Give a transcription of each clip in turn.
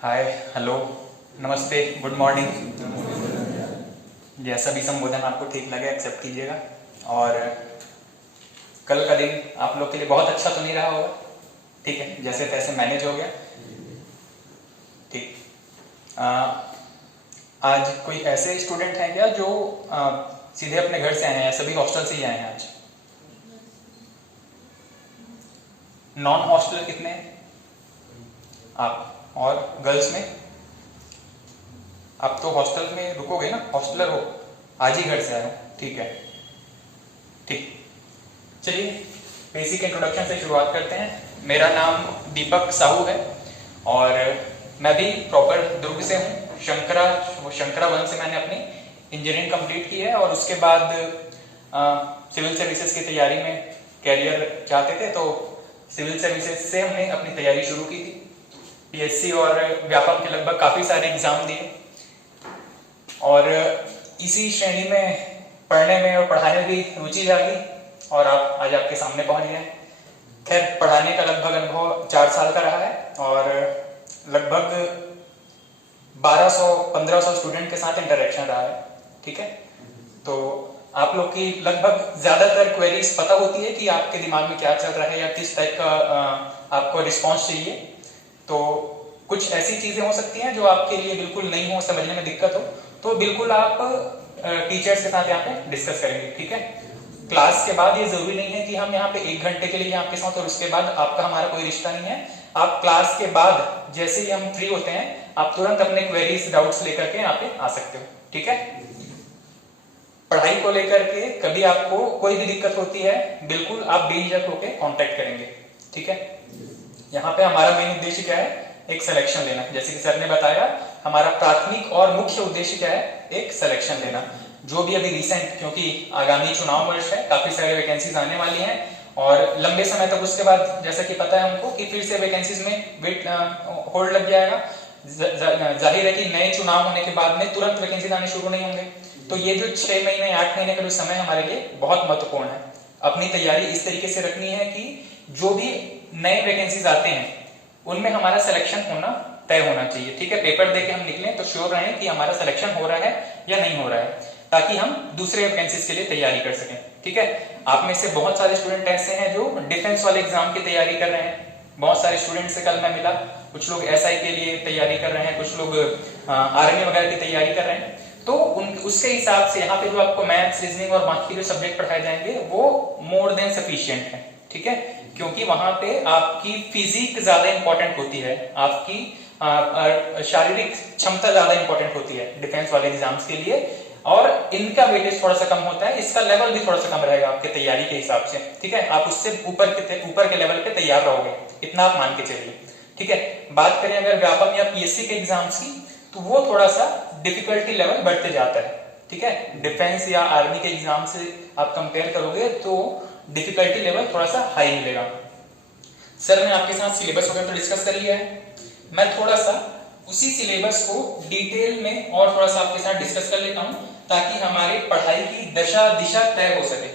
हाय, hello, नमस्ते, good morning. जैसा भी संबोधन आपको ठीक लगे एक्सेप्ट कीजिएगा। और कल का दिन आप लोग के लिए बहुत अच्छा तो नहीं रहा होगा, ठीक है, जैसे तैसे मैनेज हो गया, ठीक। आज कोई ऐसे स्टूडेंट हैं क्या जो सीधे अपने घर से आए हैं या सभी हॉस्टल से ही आए हैं आज? नॉन हॉस्टल कितने हैं आप? और गर्ल्स में? आप तो हॉस्टल में रुकोगे ना, हॉस्टलर हो, आज ही घर से आए हो, ठीक है, ठीक। चलिए बेसिक इंट्रोडक्शन से शुरुआत करते हैं। मेरा नाम दीपक साहू है और मैं भी प्रॉपर दुर्ग से हूँ। शंकरा वन से मैंने अपनी इंजीनियरिंग कंप्लीट की है और उसके बाद सिविल सर्विसेज की तैयारी में कैरियर चाहते थे, तो सिविल सर्विसेज से हमने अपनी तैयारी शुरू की थी। पीएससी और व्यापम के लगभग काफ़ी सारे एग्जाम दिए और इसी श्रेणी में पढ़ने में और पढ़ाने में भी रुचि जागी और आप आज आपके सामने पहुंच गए। खैर, पढ़ाने का लगभग अनुभव 4 साल का रहा है और लगभग 1200-1500 स्टूडेंट के साथ इंटरेक्शन रहा है, ठीक है। तो आप लोग की लगभग ज़्यादातर क्वेरीज पता होती है कि आपके दिमाग में क्या चल रहा है या किस टाइप का आपको रिस्पॉन्स चाहिए। तो कुछ ऐसी चीज़ें हो सकती हैं जो आपके लिए बिल्कुल नहीं हो, समझने में दिक्कत हो, तो बिल्कुल आप टीचर्स के साथ यहाँ पे डिस्कस करेंगे, ठीक है। क्लास के बाद ये जरूरी नहीं है कि हम यहाँ पे 1 घंटे के लिए आपके साथ और उसके बाद आपका हमारा कोई रिश्ता नहीं है। आप क्लास के बाद जैसे ही हम फ्री होते हैं आप तुरंत अपने क्वेरीज डाउट्स लेकर के यहाँ पे आ सकते हो, ठीक है। पढ़ाई को लेकर के कभी आपको कोई भी दिक्कत होती है बिल्कुल आप बेझिझक होकर कॉन्टेक्ट करेंगे, ठीक है। यहाँ पे हमारा मेन उद्देश्य क्या है? एक सिलेक्शन लेना। जैसे कि सर ने बताया, हमारा प्राथमिक और मुख्य उद्देश्य क्या है? एक सिलेक्शन लेना। जो भी अभी रिसेंट, क्योंकि आगामी चुनाव वर्ष है, काफी सारे वैकेंसीज आने वाली हैं और लंबे समय तक उसके बाद जैसा कि पता है हमको कि फिर से वैकेंसीज में वेट होल्ड लग जाएगा। जाहिर है कि नए चुनाव होने के बाद में तुरंत वैकेंसीज आने शुरू नहीं होंगे। तो ये जो 6 महीने 8 महीने का जो समय हमारे लिए बहुत महत्वपूर्ण है। अपनी तैयारी इस तरीके से रखनी है कि जो भी नए वैकेंसीज आते हैं उनमें हमारा सिलेक्शन होना तय होना चाहिए, ठीक है। पेपर देके हम निकलें तो श्योर रहें कि हमारा सिलेक्शन हो रहा है या नहीं हो रहा है, ताकि हम दूसरे वैकेंसीज के लिए तैयारी कर सकें, ठीक है। आप में से बहुत सारे स्टूडेंट ऐसे हैं जो डिफेंस वाले एग्जाम की तैयारी कर रहे हैं। बहुत सारे स्टूडेंट से कल मैं मिला, कुछ लोग एसआई के लिए तैयारी कर रहे हैं, कुछ लोग आर्मी वगैरह की तैयारी कर रहे हैं। तो उसके हिसाब से यहाँ पे जो आपको मैथ्स, रीजनिंग और बाकी जो सब्जेक्ट पढ़ाए जाएंगे वो मोर देन सफिशिएंट है, ठीक है। क्योंकि वहां पे आपकी फिजिक ज्यादा इंपॉर्टेंट होती है, आपकी शारीरिक क्षमता ज्यादा इंपॉर्टेंट होती है डिफेंस वाले एग्जाम्स के लिए, और इनका वेटेज थोड़ा सा कम होता है, इसका लेवल भी थोड़ा सा कम रहेगा आपके तैयारी के हिसाब से, ठीक है। आप उससे ऊपर के लेवल पे तैयार रहोगे, इतना आप मान के चलिए, ठीक है। बात करें अगर व्यापम या पीएससी के एग्जाम्स की, तो वो थोड़ा सा डिफिकल्टी लेवल बढ़ते जाता है, ठीक है। डिफेंस या आर्मी के एग्जाम से आप कंपेयर करोगे तो डिफिकल्टी लेवल थोड़ा सा हाई मिलेगा। सर ने आपके साथ सिलेबस वगैरह तो डिस्कस कर लिया है, मैं थोड़ा सा उसी सिलेबस को डिटेल में और थोड़ा सा आपके साथ डिस्कस कर लेता हूं, ताकि हमारी पढ़ाई की दिशा तय हो सके।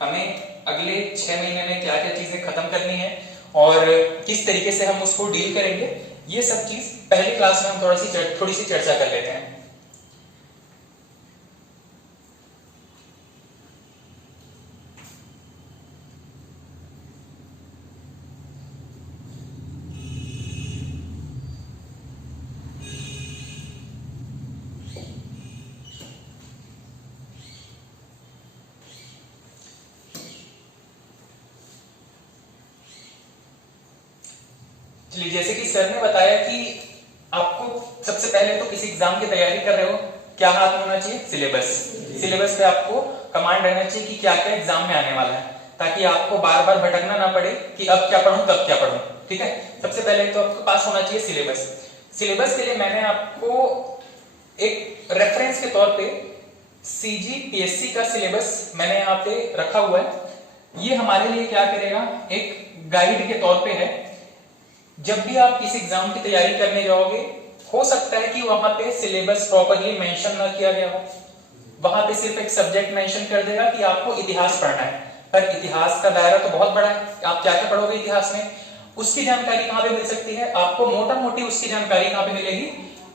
हमें अगले 6 महीने में क्या क्या चीजें खत्म करनी है और किस तरीके से हम उसको डील करेंगे, ये सब चीज पहली क्लास में हम थोड़ी सी चर्चा कर लेते हैं। चलिए, जैसे कि सर ने बताया कि आपको सबसे पहले तो किसी एग्जाम की तैयारी कर रहे हो, क्या हाथ में होना चाहिए? सिलेबस। सिलेबस पे आपको कमांड रहना चाहिए कि क्या क्या एग्जाम में आने वाला है, ताकि आपको बार बार भटकना ना पड़े कि अब क्या पढ़ूं तब क्या पढ़ूं, ठीक है। सबसे पहले तो आपके पास होना चाहिए सिलेबस। सिलेबस के लिए मैंने आपको एक रेफरेंस के तौर पे सीजीपीएससी का सिलेबस मैंने यहाँ पे रखा हुआ है। ये हमारे लिए क्या करेगा, एक गाइड के तौर पे है। जब भी आप किसी एग्जाम की तैयारी करने जाओगे, हो सकता है कि वहां पे सिलेबस प्रॉपर्ली मेंशन ना किया गया हो, वहां पे सिर्फ एक सब्जेक्ट मेंशन कर देगा कि आपको इतिहास पढ़ना है, पर इतिहास का दायरा तो बहुत बड़ा है, आप क्या क्या पढ़ोगे इतिहास में। उसकी जानकारी कहां पे मिल सकती है आपको? मोटा मोटी उसकी जानकारी कहां पे मिलेगी?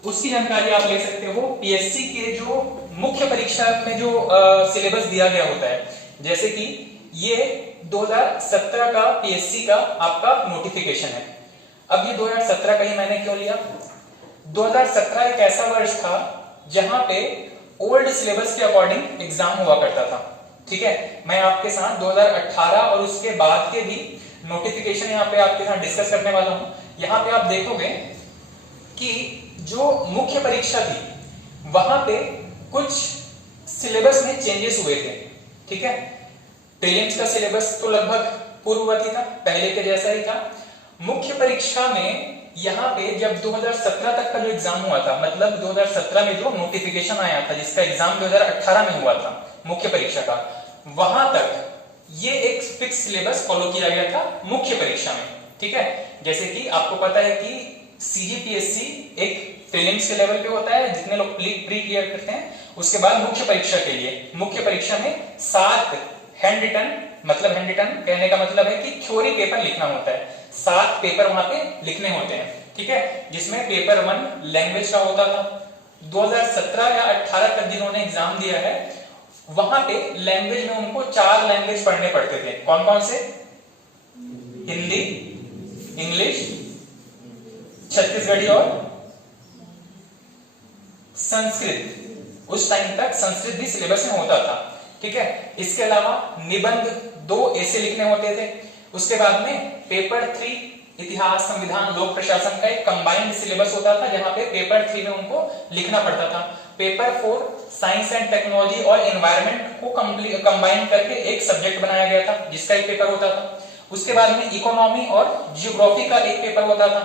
उसकी जानकारी आप ले सकते हो पीएससी के जो मुख्य परीक्षा में जो सिलेबस दिया गया होता है। जैसे कि ये 2017 का पीएससी का आपका नोटिफिकेशन है। अब ये 2017 का ही मैंने क्यों लिया? 2017 एक ऐसा वर्ष था जहां पे ओल्ड सिलेबस के अकॉर्डिंग एग्जाम हुआ करता था। ठीक है, मैं आपके साथ 2018 और उसके बाद के भी नोटिफिकेशन यहाँ पे आपके साथ डिस्कस करने वाला हूं। यहाँ पे आप देखोगे कि जो मुख्य परीक्षा थी वहां पे कुछ सिलेबस में चेंजेस हुए थे। ठीक है, प्रीलिम्स का सिलेबस तो लगभग पूर्ववर्ती था, पहले के जैसा ही था। मुख्य परीक्षा में यहाँ पे जब 2017 तक का जो एग्जाम हुआ था, मतलब 2017 में जो नोटिफिकेशन आया था जिसका एग्जाम 2018 में हुआ था मुख्य परीक्षा का, वहां तक ये एक फिक्स सिलेबस फॉलो किया गया था मुख्य परीक्षा में। ठीक है, जैसे कि आपको पता है कि सीजीपीएससी एक प्रीलिम्स के लेवल पे होता है, जितने लोग प्री क्लियर करते हैं, उसके बाद मुख्य परीक्षा के लिए मुख्य परीक्षा में 7 हैंड रिटन, मतलब हैंड रिटन कहने का मतलब है कि थ्योरी पेपर लिखना होता है। 7 पेपर वहां पे लिखने होते हैं। ठीक है, जिसमें पेपर 1 लैंग्वेज का होता था। 2017 या 18 तक जिन्होंने एग्जाम दिया है वहां पे लैंग्वेज में उनको 4 लैंग्वेज पढ़ने पड़ते थे। कौन कौन से? हिंदी, इंग्लिश, छत्तीसगढ़ी और संस्कृत। उस टाइम तक संस्कृत भी सिलेबस में होता था। ठीक है, इसके अलावा निबंध 2 ऐसे लिखने होते थे। उसके बाद में पेपर 3 इतिहास, संविधान, लोक प्रशासन का एक कंबाइंड सिलेबस होता था जहां पे पेपर 3 में उनको लिखना पड़ता था। पेपर 4 साइंस एंड टेक्नोलॉजी और एनवायरनमेंट को कंबाइन करके एक सब्जेक्ट बनाया गया था जिसका एक पेपर होता था। उसके बाद में इकोनॉमी और जियोग्राफी का एक पेपर होता था।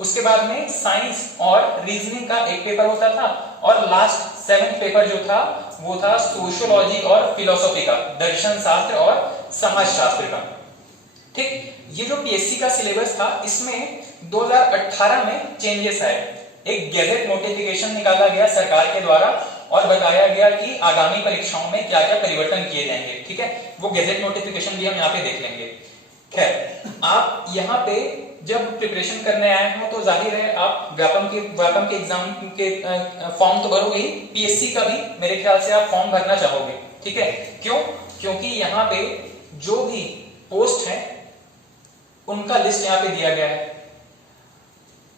उसके बाद में साइंस और रीजनिंग का एक पेपर होता था और लास्ट 7th पेपर जो था वो था सोशियोलॉजी और फिलोसॉफी का, दर्शन शास्त्र और समाज शास्त्र का। ठीक, ये जो पीएससी का सिलेबस था इसमें 2018 में चेंजेस आए। एक गैजेट नोटिफिकेशन निकाला गया सरकार के द्वारा और बताया गया कि आगामी परीक्षाओं में क्या क्या परिवर्तन किए जाएंगे। ठीक है, वो गैजेट नोटिफिकेशन भी हम यहाँ पे देख लेंगे। खैर, आप यहाँ पे जब प्रिपरेशन करने आए हो तो जाहिर है आप व्यापम के एग्जाम के फॉर्म तो भरोगे ही, पीएससी का भी मेरे ख्याल से आप फॉर्म भरना चाहोगे। ठीक है, क्यों? क्योंकि यहाँ पे जो भी पोस्ट है उनका लिस्ट यहाँ पे दिया गया है।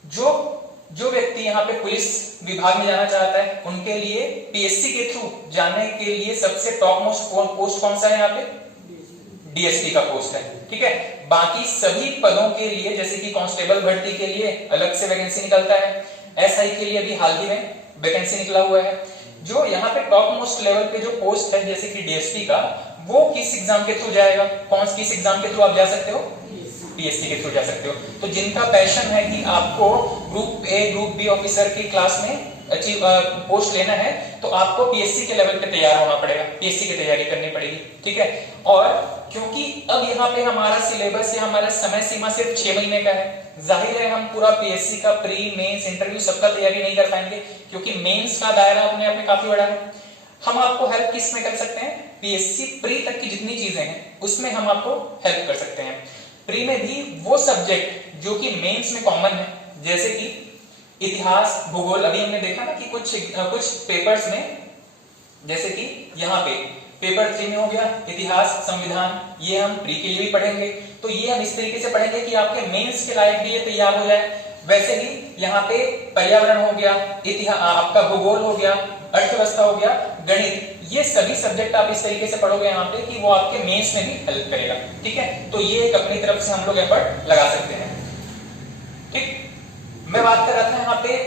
जो व्यक्ति यहाँ पे पुलिस विभाग में जाना चाहता है उनके लिए पीएससी के थ्रू जाने के लिए सबसे टॉप मोस्ट पोस्ट कौन सा है? यहाँ पे डीएसपी का पोस्ट है। ठीक है, बाकी सभी पदों के लिए जैसे कि कांस्टेबल भर्ती के लिए अलग से वैकेंसी निकलता है, एसआई के लिए अभी हाल ही में वैकेंसी निकला हुआ है। जो यहाँ पे टॉप मोस्ट लेवल पे जो पोस्ट है जैसे कि डीएसपी का, वो किस एग्जाम के थ्रू जाएगा? किस एग्जाम के थ्रू आप जा सकते हो? पीएससी के थ्रू जा सकते हो। तो जिनका पैशन है कि आपको group A group B officer की क्लास में पोस्ट लेना है तो आपको पीएससी के लेवल पे तैयार होना पड़ेगा, पीएससी की तैयारी करनी पड़ेगी। ठीक है, और क्योंकि अब यहाँ पे हमारा सिलेबस या हमारा समय सीमा सिर्फ 6 महीने का है, जाहिर है हम पूरा पीएससी का प्री मेंस इंटरव्यू सबका तैयारी नहीं कर पाएंगे क्योंकि मेंस का दायरा अपने आप में काफी बड़ा है। हम आपको हेल्प किस में कर सकते हैं? पीएससी प्री तक की जितनी चीजें हैं उसमें हम आपको हेल्प कर सकते हैं। प्री में भी वो सब्जेक्ट जो कि मेंस में कॉमन है, जैसे कि इतिहास, भूगोल, अभी हमने देखा ना कि कुछ पेपर्स में, जैसे कि यहाँ पे पेपर 3 में हो गया इतिहास, संविधान, ये हम प्री के लिए भी पढ़ेंगे। तो ये हम इस तरीके से पढ़ेंगे कि आपके मेंस के लायक भी ये तैयार हो जाए। वैसे ही यहाँ पे पर्यावरण हो गया, इतिहास, आपका भूगोल हो गया, अर्थव्यवस्था हो गया, गणित, ये सभी सब्जेक्ट आप इस तरीके से पढ़ोगे यहाँ पे कि वो आपके मेंस में भी हेल्प करेगा। ठीक है, तो ये एक अपनी तरफ से हम लोग एफर्ट लगा सकते हैं। ठीक, मैं बात कर रहा था यहाँ पे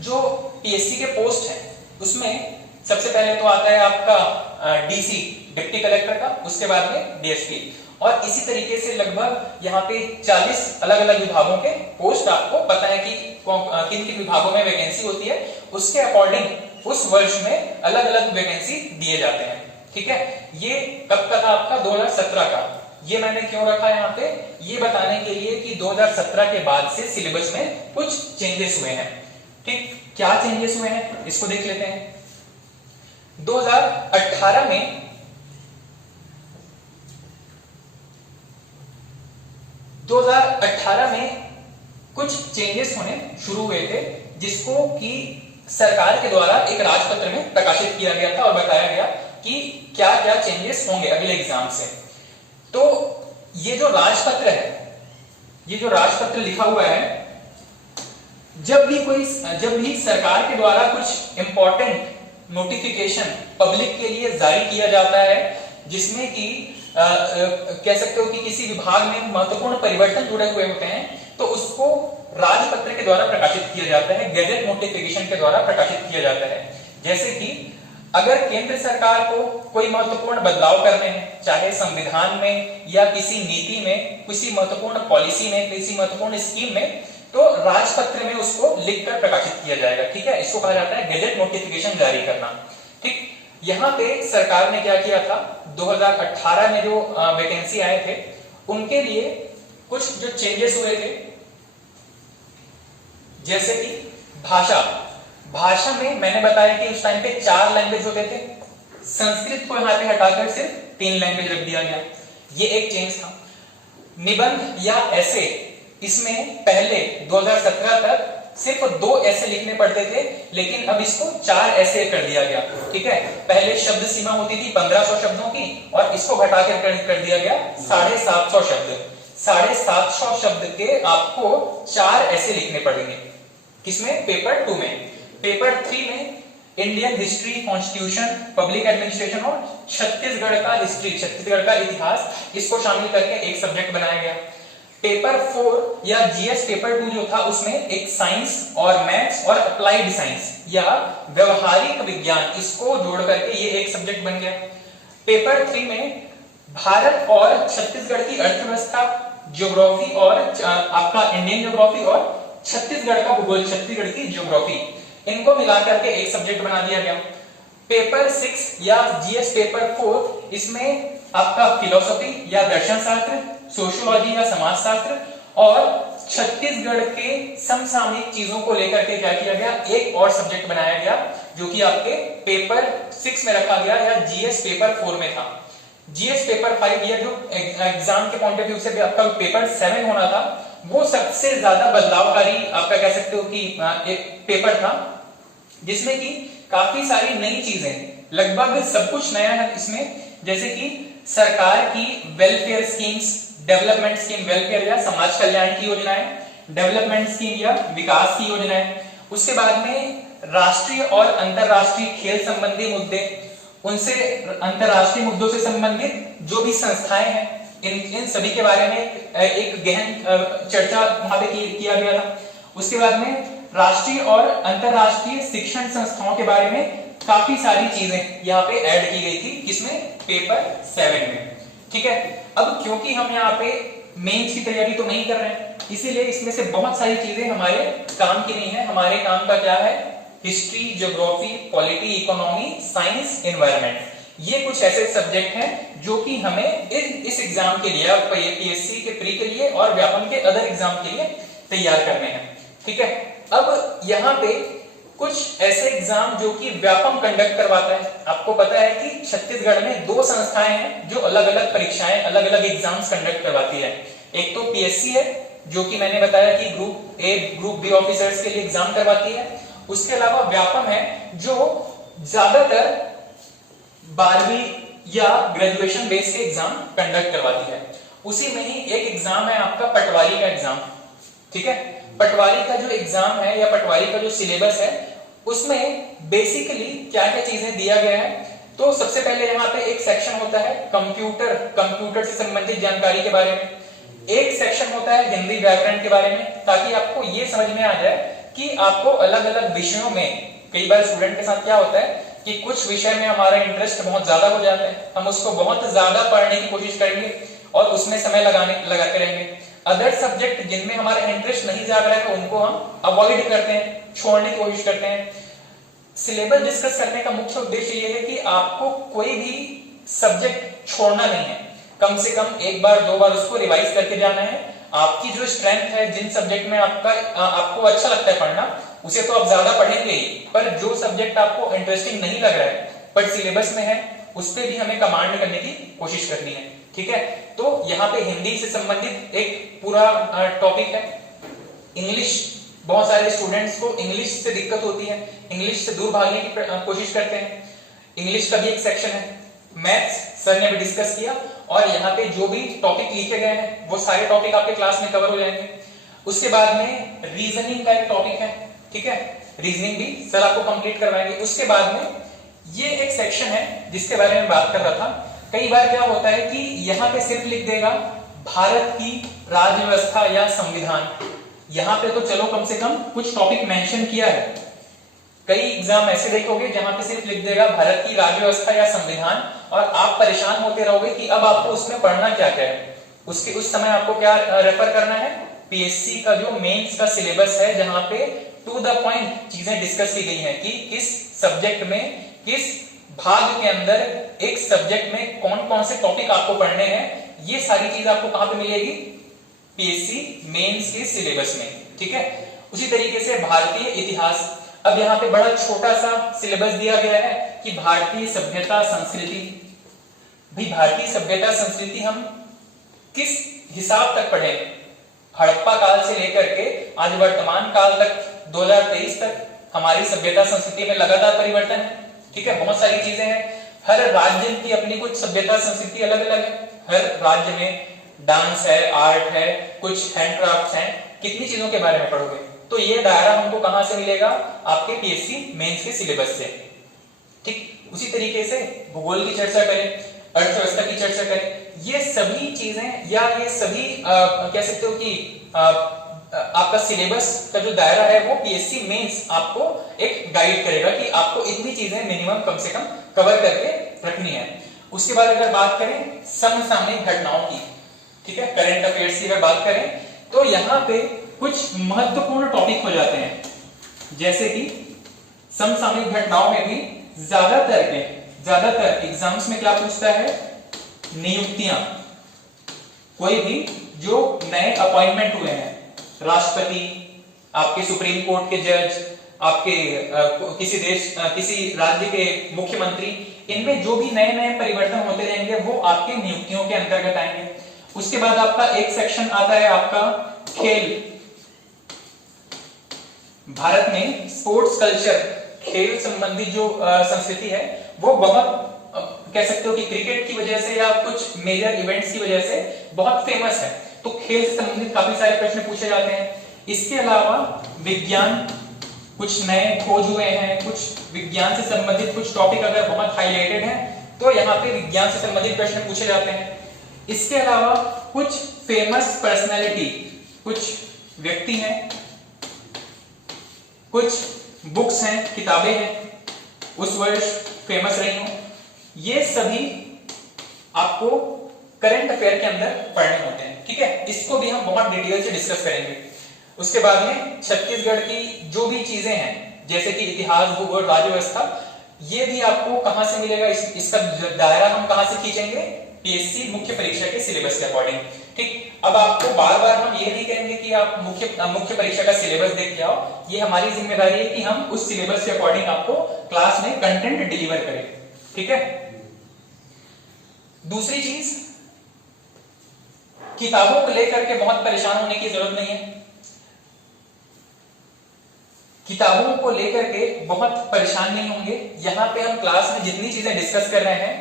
जो पीएससी के पोस्ट है उसमें सबसे पहले तो आता है आपका डीसी, डिप्टी कलेक्टर का, उसके बाद में डीएसपी, और इसी तरीके से लगभग यहाँ पे 40 अलग अलग विभागों के पोस्ट आपको पता है कि किन किन विभागों में वैकेंसी होती है, उसके अकॉर्डिंग उस वर्ष में अलग अलग वैकेंसी दिए जाते हैं। ठीक है, ये कब तक आपका 2017 का, ये मैंने क्यों रखा है यहाँ पे, ये बताने के लिए कि 2017 के बाद से सिलेबस में कुछ चेंजेस हुए हैं। ठीक, क्या चेंजेस हुए हैं इसको देख लेते हैं। 2018 में 2018 में कुछ चेंजेस होने शुरू हुए थे, जिसको कि सरकार के द्वारा एक राजपत्र में प्रकाशित किया गया था और बताया गया कि क्या क्या चेंजेस होंगे अगले एग्जाम से। तो ये जो राजपत्र है, ये जो राजपत्र लिखा हुआ है, जब भी सरकार के द्वारा कुछ इंपॉर्टेंट नोटिफिकेशन पब्लिक के लिए जारी किया जाता है, जिसमें कि कह सकते हो कि किसी विभाग में महत्वपूर्ण परिवर्तन जुड़े हुए होते हैं, तो उसको राजपत्र के द्वारा प्रकाशित किया जाता है, गैजेट नोटिफिकेशन के द्वारा प्रकाशित किया जाता है। जैसे कि अगर केंद्र सरकार को कोई महत्वपूर्ण बदलाव करने हैं, चाहे संविधान में या किसी नीति में, किसी महत्वपूर्ण पॉलिसी में, किसी महत्वपूर्ण स्कीम में, तो राजपत्र में उसको लिखकर प्रकाशित किया जाएगा। ठीक है, इसको कहा जाता है गैजेट नोटिफिकेशन जारी करना। ठीक, यहाँ पे सरकार ने क्या किया था, 2018 में जो वैकेंसी आए थे उनके लिए कुछ जो चेंजेस हुए थे, जैसे कि भाषा में मैंने बताया कि उस टाइम पे 4 लैंग्वेज होते थे, संस्कृत को यहाँ पे हटाकर सिर्फ 3 लैंग्वेज रख दिया गया, ये एक चेंज था। निबंध या ऐसे, इसमें पहले 2017 तक सिर्फ 2 ऐसे लिखने पड़ते थे, लेकिन अब इसको 4 ऐसे कर दिया गया। ठीक है, पहले शब्द सीमा होती थी 1500 शब्दों की, और इसको घटाकर कर दिया गया 750 शब्द। 750 शब्द के आपको 4 ऐसे लिखने पड़ेंगे। किसमें? पेपर 2 में। पेपर 3 में Indian history, constitution, public administration और छत्तीसगढ़ का हिस्ट्री, छत्तीसगढ़ का इतिहास, इसको शामिल करके एक सब्जेक्ट बनाया गया। पेपर 4 या जीएस पेपर 2 जो था, उसमें एक साइंस और मैथ्स और अप्लाइड साइंस या व्यवहारिक विज्ञान, इसको जोड़ करके ये एक सब्जेक्ट बन गया। पेपर 3 में भारत और छत्तीसगढ़ की अर्थव्यवस्था, ज्योग्राफी और आपका इंडियन ज्योग्राफी और छत्तीसगढ़ का भूगोल, छत्तीसगढ़ की ज्योग्राफी, इनको मिलाकर के एक सब्जेक्ट बना दिया गया। पेपर 6 या जीएस पेपर 4, इसमें आपका फिलोसॉफी या दर्शन शास्त्र, सोशियोलॉजी या समाजशास्त्र और छत्तीसगढ़ के समसामयिक चीजों को लेकर के क्या किया गया, एक और सब्जेक्ट बनाया गया, जो कि आपके पेपर 6 में रखा गया या जीएस पेपर 4 में था। जीएस पेपर 5 या जो एग्जाम के पॉइंट ऑफ व्यू से आपका पेपर 7 होना था, वो सबसे ज्यादा बदलावकारी आपका कह सकते हो कि एक पेपर था, जिसमें कि काफी सारी नई चीजें, लगभग सब कुछ नया है इसमें। जैसे कि सरकार की welfare schemes, development scheme, welfare या समाज कल्याण की योजनाएं, डेवलपमेंट स्कीम या विकास की योजनाएं, उसके बाद में राष्ट्रीय और अंतरराष्ट्रीय खेल संबंधी मुद्दे, उनसे अंतरराष्ट्रीय मुद्दों से संबंधित जो भी संस्थाएं हैं, इन सभी के बारे में एक गहन चर्चा वहां पे किया गया था। उसके बाद में राष्ट्रीय और अंतरराष्ट्रीय शिक्षण संस्थाओं के बारे में काफी सारी चीजें यहाँ पे ऐड की गई थी, किसमें? पेपर 7 में। ठीक है, अब क्योंकि हम यहाँ पे मेंस की तैयारी तो नहीं कर रहे हैं, इसीलिए इसमें से बहुत सारी चीजें हमारे काम की नहीं है। हमारे काम का क्या है? History, geography, polity, economy, science, environment, ये कुछ ऐसे सब्जेक्ट हैं जो कि हमें इस एग्जाम के लिए, पीएससी के प्री के लिए और व्यापम के अदर एग्जाम के लिए तैयार करने हैं। ठीक है, अब यहाँ पे कुछ ऐसे एग्जाम जो कि व्यापम कंडक्ट करवाता है। आपको पता है कि छत्तीसगढ़ में 2 संस्थाएं हैं जो अलग अलग परीक्षाएं, अलग अलग एग्जाम्स कंडक्ट करवाती है। एक तो पीएससी है, जो कि मैंने बताया कि group A, group B officers के लिए एग्जाम करवाती है। उसके अलावा व्यापम है, जो ज्यादातर 12वीं या ग्रेजुएशन बेस के एग्जाम कंडक्ट करवाती है। उसी में ही एक एग्जाम है आपका पटवारी का एग्जाम। ठीक है, पटवारी का जो एग्जाम है या पटवारी का जो सिलेबस है, उसमें बेसिकली क्या क्या चीजें दिया गया है। तो सबसे पहले यहाँ पे एक सेक्शन होता है कंप्यूटर से संबंधित जानकारी के बारे में। एक सेक्शन होता है हिंदी व्याकरण के बारे में, ताकि आपको ये समझ में आ जाए कि आपको अलग अलग विषयों में, कई बार स्टूडेंट के साथ क्या होता है कि कुछ विषय में हमारा इंटरेस्ट बहुत ज्यादा हो जाता है, हम उसको बहुत ज्यादा पढ़ने की कोशिश करेंगे और उसमें समय लगाते रहेंगे। अदर सब्जेक्ट जिनमें हमारा इंटरेस्ट नहीं जाग रहा है, उनको हम अवॉइड करते हैं, छोड़ने की कोशिश करते हैं। सिलेबस डिस्कस करने का मुख्य उद्देश्य ये है कि आपको कोई भी सब्जेक्ट छोड़ना नहीं है, कम से कम 1 बार 2 बार उसको रिवाइज करके जाना है। आपकी जो स्ट्रेंथ है, जिन सब्जेक्ट में आपको अच्छा लगता है पढ़ना, उसे तो आप ज्यादा पढ़ेंगे ही, पर जो सब्जेक्ट आपको इंटरेस्टिंग नहीं लग रहा है पर सिलेबस में है, उस पर भी हमें कमांड करने की कोशिश करनी है। ठीक है। तो यहाँ पे हिंदी से संबंधित एक पूरा टॉपिक है। इंग्लिश, बहुत सारे स्टूडेंट्स को इंग्लिश से दिक्कत होती है, इंग्लिश से दूर भागने की कोशिश करते हैं, इंग्लिश का भी एक सेक्शन है। मैथ्स सर ने भी डिस्कस किया, और यहाँ पे जो भी टॉपिक लिखे गए हैं वो सारे टॉपिक आपके क्लास में कवर हो जाएंगे। उसके बाद में रीजनिंग का एक टॉपिक है, ठीक है, रीजनिंग भी सर आपको कंप्लीट करवाएंगे। उसके बाद में ये एक सेक्शन है जिसके बारे में बात कर रहा था। कई बार क्या होता है कि यहाँ पे सिर्फ लिख देगा भारत की राज्य व्यवस्था या संविधान। यहाँ पे तो चलो कम से कम कुछ टॉपिक मेंशन किया है। कई एग्जाम ऐसे देखोगे जहां पे सिर्फ लिख देगा भारत की राज्य व्यवस्था या संविधान, और आप परेशान होते रहोगे कि अब आपको उसमें पढ़ना क्या क्या है। उस समय आपको क्या रेफर करना है, पीएससी का जो मेंस का सिलेबस है, जहां पे टू द पॉइंट चीजें डिस्कस की गई हैं कि किस सब्जेक्ट में, किस भाग के अंदर, एक सब्जेक्ट में कौन कौन से टॉपिक आपको पढ़ने हैं। ये सारी चीज आपको कहां पे मिलेगी, पीएससी मेंस के सिलेबस में, ठीक है। उसी तरीके से भारतीय इतिहास, अब यहाँ पे बड़ा छोटा सा सिलेबस दिया गया है कि भारतीय सभ्यता संस्कृति। भाई भारतीय सभ्यता संस्कृति हम किस हिसाब तक पढ़े, हड़प्पा काल से लेकर के आज वर्तमान काल तक 2023 तक हमारी सभ्यता संस्कृति में लगातार परिवर्तन है, ठीक है। बहुत सारी चीजें हैं, हर राज्य की अपनी कुछ सभ्यता संस्कृति अलग अलग है। हर राज्य में डांस है, आर्ट है, कुछ हैंडक्राफ्ट्स हैं, कितनी चीजों के बारे में पढ़ोगे। तो ये दायरा हमको कहां से मिलेगा, आपके पीएससी मेंस के सिलेबस से, ठीक। उसी तरीके से भूगोल की चर्चा करें, अर्थव्यवस्था की चर्चा करें, ये सभी चीजें या ये सभी कह सकते हो कि आपका सिलेबस का जो दायरा है वो पीएससी मेंस आपको एक गाइड करेगा कि आपको इतनी चीजें मिनिमम कम से कम कवर करके रखनी है। उसके बाद अगर बात करें समसामयिक घटनाओं की, ठीक है, करंट अफेयर्स की अगर बात करें, तो यहाँ पे कुछ महत्वपूर्ण टॉपिक हो जाते हैं, जैसे कि समसामयिक घटनाओं में भी ज्यादातर एग्जाम्स में क्या पूछता है, नियुक्तियां। कोई भी जो नए अपॉइंटमेंट हुए हैं, राष्ट्रपति, आपके सुप्रीम कोर्ट के जज, आपके किसी राज्य के मुख्यमंत्री, इनमें जो भी नए नए परिवर्तन होते रहेंगे वो आपके नियुक्तियों के अंतर्गत आएंगे। उसके बाद आपका एक सेक्शन आता है आपका खेल। भारत में स्पोर्ट्स कल्चर, खेल संबंधी जो संस्कृति है वो बहुत कह सकते हो कि क्रिकेट की वजह से या कुछ मेजर इवेंट्स की वजह से बहुत फेमस है। तो खेल से संबंधित काफी सारे प्रश्न पूछे जाते हैं। इसके अलावा विज्ञान, कुछ नए खोज हुए हैं, कुछ विज्ञान से संबंधित कुछ टॉपिक अगर बहुत हाईलाइटेड हैं तो यहाँ पे विज्ञान से संबंधित प्रश्न पूछे जाते हैं। इसके अलावा कुछ फेमस पर्सनैलिटी, कुछ व्यक्ति हैं, कुछ बुक्स हैं, किताबें हैं उस वर्ष फेमस रही हो, ये सभी आपको करंट अफेयर के अंदर पढ़ने होते हैं, ठीक है। इसको भी हम बहुत डिटेल से डिस्कस करेंगे। उसके बाद में छत्तीसगढ़ की जो भी चीजें हैं, जैसे कि इतिहास, भूगोल, राज्य व्यवस्था, ये भी आपको कहां से मिलेगा, इसका दायरा हम कहां से खींचेंगे, पीएससी मुख्य परीक्षा के सिलेबस के अकॉर्डिंग, ठीक। अब आपको बार बार हम ये नहीं कहेंगे कि आप मुख्य परीक्षा का सिलेबस देख के आओ, ये हमारी जिम्मेदारी है कि हम उस सिलेबस के अकॉर्डिंग आपको क्लास में कंटेंट डिलीवर करें, ठीक है। दूसरी चीज, किताबों को लेकर के बहुत परेशान होने की जरूरत नहीं है। किताबों को लेकर के बहुत परेशान नहीं होंगे। यहाँ पे हम क्लास में जितनी चीजें डिस्कस कर रहे हैं,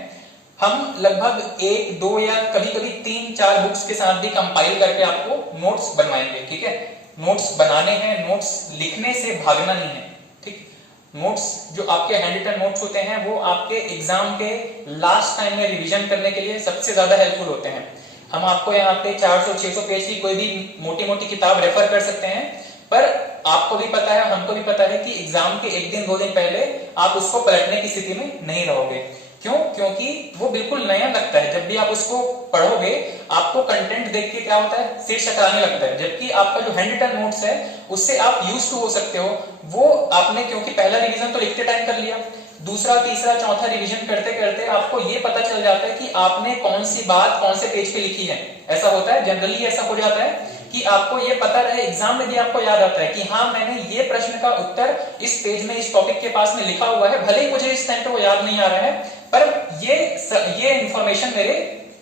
हम लगभग 1, 2 या कभी कभी 3, 4 बुक्स के साथ भी कंपाइल करके आपको नोट्स बनवाएंगे, ठीक है। नोट्स बनाने हैं, नोट्स लिखने से भागना नहीं है, ठीक। नोट्स जो आपके हैंड रिटन नोट्स होते हैं वो आपके एग्जाम के लास्ट टाइम में रिवीजन करने के लिए सबसे ज्यादा हेल्पफुल होते हैं। हम आपको यहाँ पे 400-600 पेज की कोई भी मोटी मोटी किताब रेफर कर सकते हैं, पर आपको भी पता है, हमको भी पता है कि एग्जाम के 1 दिन 2 दिन पहले आप उसको पलटने की स्थिति में नहीं रहोगे। क्यों? क्योंकि वो बिल्कुल नया लगता है। जब भी आप उसको पढ़ोगे आपको कंटेंट देख के क्या होता है, सिर चकराने लगता है। जबकि आपका जो हैंड रिटन नोट्स है उससे आप यूज्ड टू हो सकते हो। वो आपने क्योंकि पहला रिवीजन तो लिखते टाइम कर लिया, दूसरा, तीसरा, चौथा रिवीजन करते करते आपको ये पता चल जाता है कि आपने कौन सी बात कौन से पेज पे लिखी है। ऐसा होता है, जनरली ऐसा हो जाता है कि आपको ये पता रहे, एग्जाम में भी आपको याद आता है कि हाँ मैंने ये प्रश्न का उत्तर इस पेज में इस टॉपिक के पास में लिखा हुआ है, भले ही मुझे इस टाइम पे वो याद नहीं आ रहा है, पर ये इंफॉर्मेशन मेरे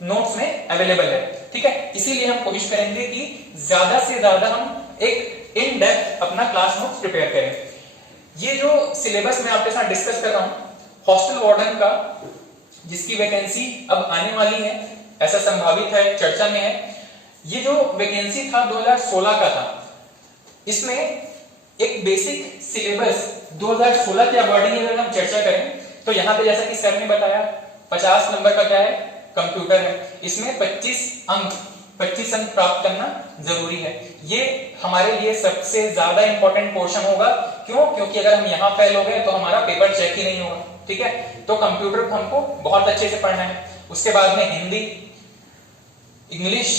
नोट्स में अवेलेबल है, ठीक है। इसीलिए हम कोशिश करेंगे कि ज्यादा से ज्यादा हम एक इन डेप्थ अपना क्लास नोट्स प्रिपेयर करें। ये जो सिलेबस मैं आपके साथ डिस्कस कर रहा हूं हॉस्टल वार्डन का, जिसकी वैकेंसी अब आने वाली है, ऐसा संभावित है, चर्चा में है। ये जो वैकेंसी था 2016 का था, इसमें एक बेसिक सिलेबस 2016 के अकॉर्डिंग अगर हम चर्चा करें तो यहां पे जैसा कि सर ने बताया 50 नंबर का क्या है, कंप्यूटर है। इसमें 25 अंक प्राप्त करना जरूरी है। ये हमारे लिए सबसे ज्यादा इंपॉर्टेंट पोर्शन होगा। क्यों? क्योंकि अगर हम यहां फेल हो गए तो हमारा पेपर चेक ही नहीं होगा, ठीक है। तो कंप्यूटर हमको बहुत अच्छे से पढ़ना है। उसके बाद में हिंदी, इंग्लिश,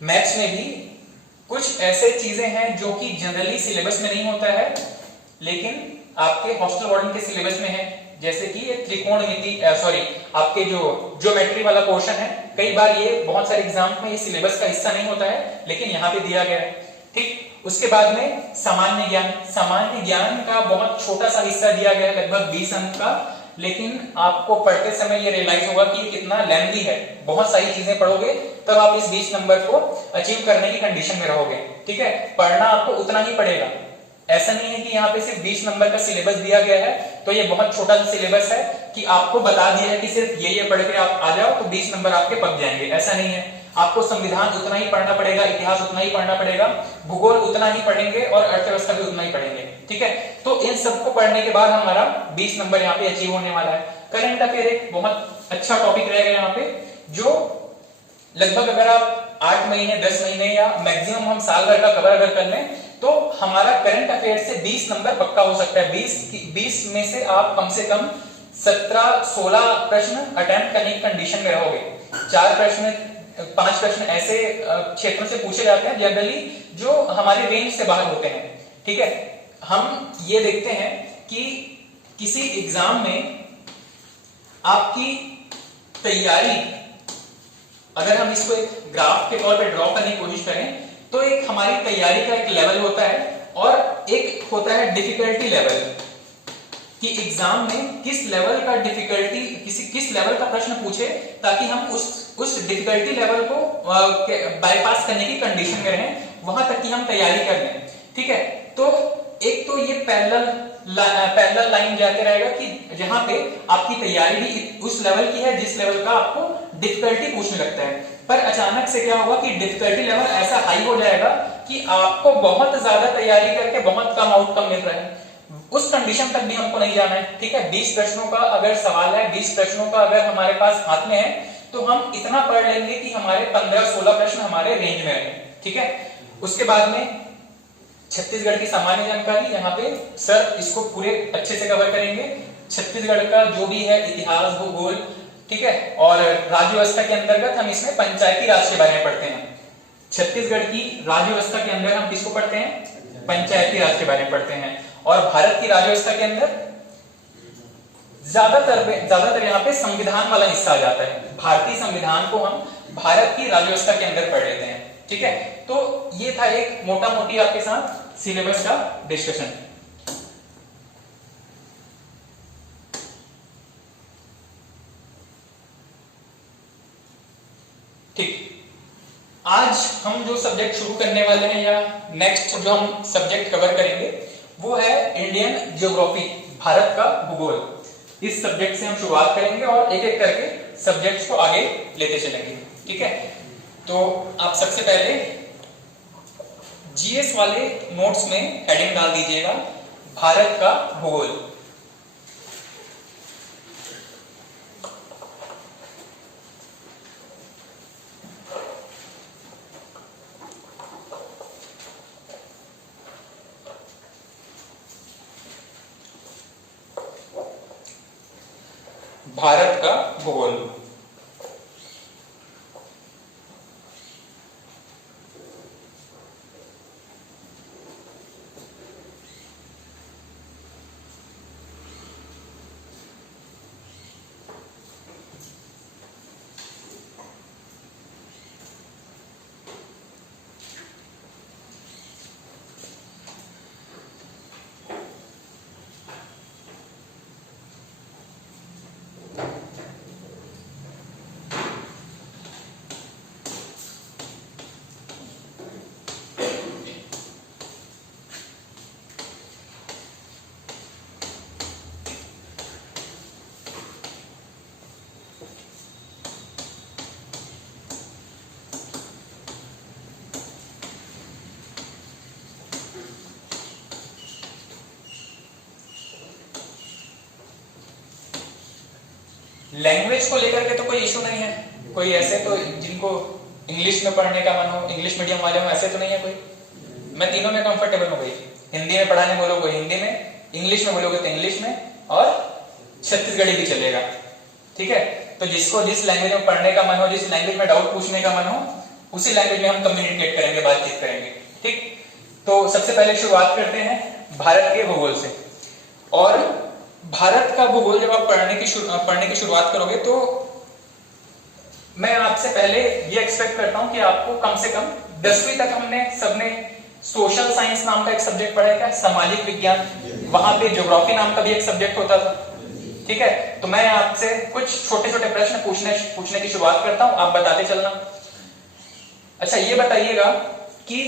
मैथ्स में भी कुछ ऐसे चीजें हैं जो कि जनरली सिलेबस में नहीं होता है, लेकिन आपके हॉस्टल वार्डन के सिलेबस में है। जैसे कि ये त्रिकोणमिति, आपके जो ज्योमेट्री वाला पोर्शन है, कई बार ये बहुत सारे एग्जाम में ये सिलेबस का हिस्सा नहीं होता है, लेकिन यहाँ पे दिया गया है, ठीक। उसके बाद में सामान्य ज्ञान का बहुत छोटा सा हिस्सा दिया गया है, लगभग 20 अंक का। लेकिन आपको पढ़ते समय ये रियलाइज होगा कि ये कितना लेंथी है। बहुत सारी चीजें पढ़ोगे तब आप इस 20 नंबर को अचीव करने की कंडीशन में रहोगे, ठीक है। पढ़ना आपको उतना ही पड़ेगा। ऐसा नहीं है कि यहाँ पे सिर्फ 20 नंबर का सिलेबस दिया गया है तो ये बहुत छोटा सा सिलेबस है कि आपको बता दिया है कि सिर्फ ये पढ़ के आप आ जाओ तो 20 नंबर आपके पक जाएंगे। ऐसा नहीं है। आपको संविधान उतना ही पढ़ना पड़ेगा, इतिहास उतना ही पढ़ना पड़ेगा, भूगोल उतना ही पढ़ेंगे और अर्थव्यवस्था भी उतना ही पढ़ेंगे, ठीक है। तो इन सबको पढ़ने के बाद हमारा 20 नंबर यहाँ पे अचीव होने वाला है। करंट अफेयर एक बहुत अच्छा टॉपिक रहेगा यहाँ पे, जो लगभग अगर आप 8 महीने 10 महीने या मैक्सिमम हम साल भर का कवर अगर कर लें तो हमारा करंट अफेयर से 20 नंबर पक्का हो सकता है। 20 में से आप कम से कम 17-16 प्रश्न अटेम्प्ट करने की कंडीशन में रहोगे। 5 प्रश्न ऐसे क्षेत्रों से पूछे जाते हैं जनरली जो हमारे रेंज से बाहर होते हैं, ठीक है। हम ये देखते हैं कि किसी एग्जाम में आपकी तैयारी, अगर हम इसको एक ग्राफ के तौर पे ड्रॉ करने की कोशिश करें तो एक हमारी तैयारी का एक लेवल होता है और एक होता है डिफिकल्टी लेवल, कि एग्जाम में किस लेवल का डिफिकल्टी, किस लेवल का प्रश्न पूछे ताकि हम उस डिफिकल्टी लेवल को बाईपास करने की कंडीशन में रहें, वहां तक की हम तैयारी कर लें, ठीक है। तो एक तो ये पैरेलल लाइन जाते रहेगा कि जहां पे आपकी तैयारी भी उस लेवल की है जिस लेवल का आपको डिफिकल्टी पूछने लगता है। पर अचानक से क्या होगा कि डिफिकल्टी लेवल ऐसा हाई हो जाएगा कि आपको बहुत ज्यादा तैयारी करके बहुत कम आउटकम मिल रहा है। उस कंडीशन तक भी हमको नहीं जाना है, ठीक है। 20 प्रश्नों का अगर सवाल है, 20 प्रश्नों का अगर हमारे पास हाथ में है तो हम इतना पढ़ लेंगे कि हमारे 15-16 प्रश्न हमारे रेंज में रहे, ठीक है। उसके बाद में छत्तीसगढ़ की सामान्य जानकारी, यहाँ पे सर इसको पूरे अच्छे से कवर करेंगे। छत्तीसगढ़ का जो भी है इतिहास, भूगोल, ठीक है। और राज्य व्यवस्था के अंतर्गत हम इसमें पंचायती राज के बारे में पढ़ते हैं। छत्तीसगढ़ की राज्य व्यवस्था के अंदर हम किसको पढ़ते हैं? पंचायती राज के बारे में पढ़ते हैं। और भारत की राज्य व्यवस्था के अंदर ज्यादातर यहाँ पे संविधान वाला हिस्सा आ जाता है। भारतीय संविधान को हम भारत की राज्य व्यवस्था के अंदर पढ़ लेते हैं, ठीक है। तो ये था एक मोटा मोटी आपके साथ सिलेबस का डिस्कशन। ठीक, आज हम जो सब्जेक्ट शुरू करने वाले हैं या नेक्स्ट जो हम सब्जेक्ट कवर करेंगे वो है इंडियन ज्योग्राफी, भारत का भूगोल। इस सब्जेक्ट से हम शुरुआत करेंगे और एक एक करके सब्जेक्ट्स को आगे लेते चलेंगे, ठीक है। तो आप सबसे पहले जीएस वाले नोट्स में हेडिंग डाल दीजिएगा भारत का भूगोल। भारत का भूगोल। लैंग्वेज को लेकर के तो कोई इशू नहीं है, कोई ऐसे तो जिनको इंग्लिश में पढ़ने का मन हो, इंग्लिश मीडियम वाले हो, ऐसे तो नहीं है कोई। मैं तीनों में कंफर्टेबल हूँ भाई। हिंदी में पढ़ाने बोलोगे हिंदी में, इंग्लिश में बोलोगे तो इंग्लिश में, और छत्तीसगढ़ी भी चलेगा, ठीक है। तो जिसको जिस लैंग्वेज में पढ़ने का मन हो, जिस लैंग्वेज में डाउट पूछने का मन हो, उसी लैंग्वेज में हम कम्युनिकेट करेंगे, बातचीत करेंगे, ठीक। तो सबसे पहले शुरुआत करते हैं भारत के भूगोल से। और भारत का भूगोल जब आप पढ़ने की शुरुआत करोगे तो मैं आपसे पहले ये एक्सपेक्ट करता हूं कि आपको कम से कम 10वीं तक हमने सबने सोशल साइंस नाम का एक सब्जेक्ट पढ़ा है, सामाजिक विज्ञान, वहां पे ज्योग्राफी नाम का भी एक सब्जेक्ट होता था, ठीक है। तो मैं आपसे कुछ छोटे छोटे प्रश्न पूछने की शुरुआत करता हूं, आप बताते चलना। अच्छा ये बताइएगा कि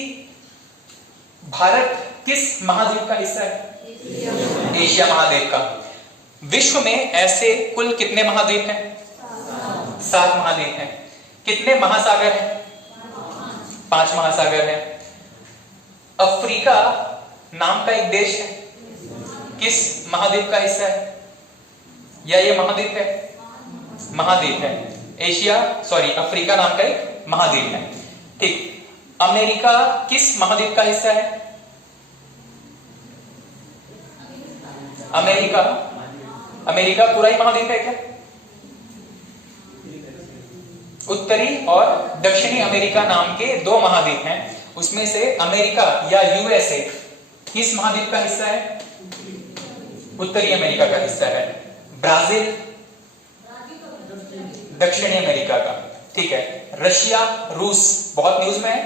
भारत किस महाद्वीप का हिस्सा है? एशिया महाद्वीप का। विश्व में ऐसे कुल कितने महाद्वीप हैं? 7 महाद्वीप हैं। कितने महासागर हैं? 5 महासागर हैं। अफ्रीका नाम का एक देश है, किस महाद्वीप का हिस्सा है? या ये महाद्वीप है? महाद्वीप है। अफ्रीका नाम का एक महाद्वीप है, ठीक। अमेरिका किस महाद्वीप का हिस्सा है? अमेरिका पूरा ही महाद्वीप है क्या? उत्तरी और दक्षिणी अमेरिका नाम के 2 महाद्वीप हैं, उसमें से अमेरिका या यूएसए किस महाद्वीप का हिस्सा है? उत्तरी अमेरिका का हिस्सा है। ब्राजील दक्षिणी अमेरिका का, ठीक है। रशिया, रूस बहुत न्यूज में है,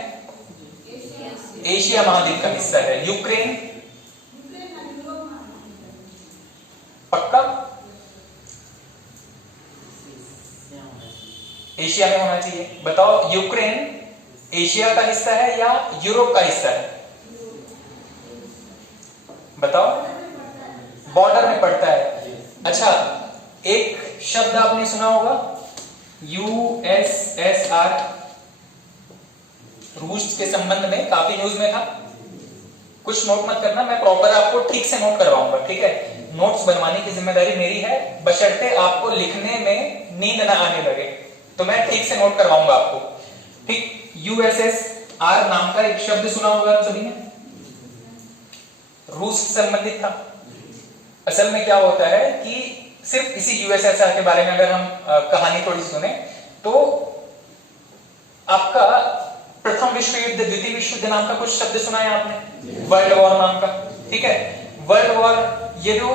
एशिया महाद्वीप का हिस्सा है। यूक्रेन पक्का एशिया में होना चाहिए। बताओ यूक्रेन एशिया का हिस्सा है या यूरोप का हिस्सा है? बताओ। बॉर्डर में पड़ता है। अच्छा एक शब्द आपने सुना होगा यूएसएसआर, रूस के संबंध में काफी न्यूज में था। कुछ नोट मत करना, मैं प्रॉपर आपको ठीक से नोट करवाऊंगा, ठीक है। नोट्स बनवाने की जिम्मेदारी मेरी है, बशर्ते आपको लिखने में नींद ना आने लगे, तो मैं ठीक से नोट करवाऊंगा आपको, ठीक। यूएसएसआर नाम का एक शब्द सुना होगा आप सभी ने, रूस से संबंधित था। असल में क्या होता है कि सिर्फ इसी यूएसएसआर के बारे में अगर हम कहानी थोड़ी सी सुने तो आपका प्रथम विश्व युद्ध, द्वितीय विश्व युद्ध नाम का कुछ शब्द सुना है आपने, वर्ल्ड वॉर नाम का, ठीक है। वर्ल्ड वॉर, ये जो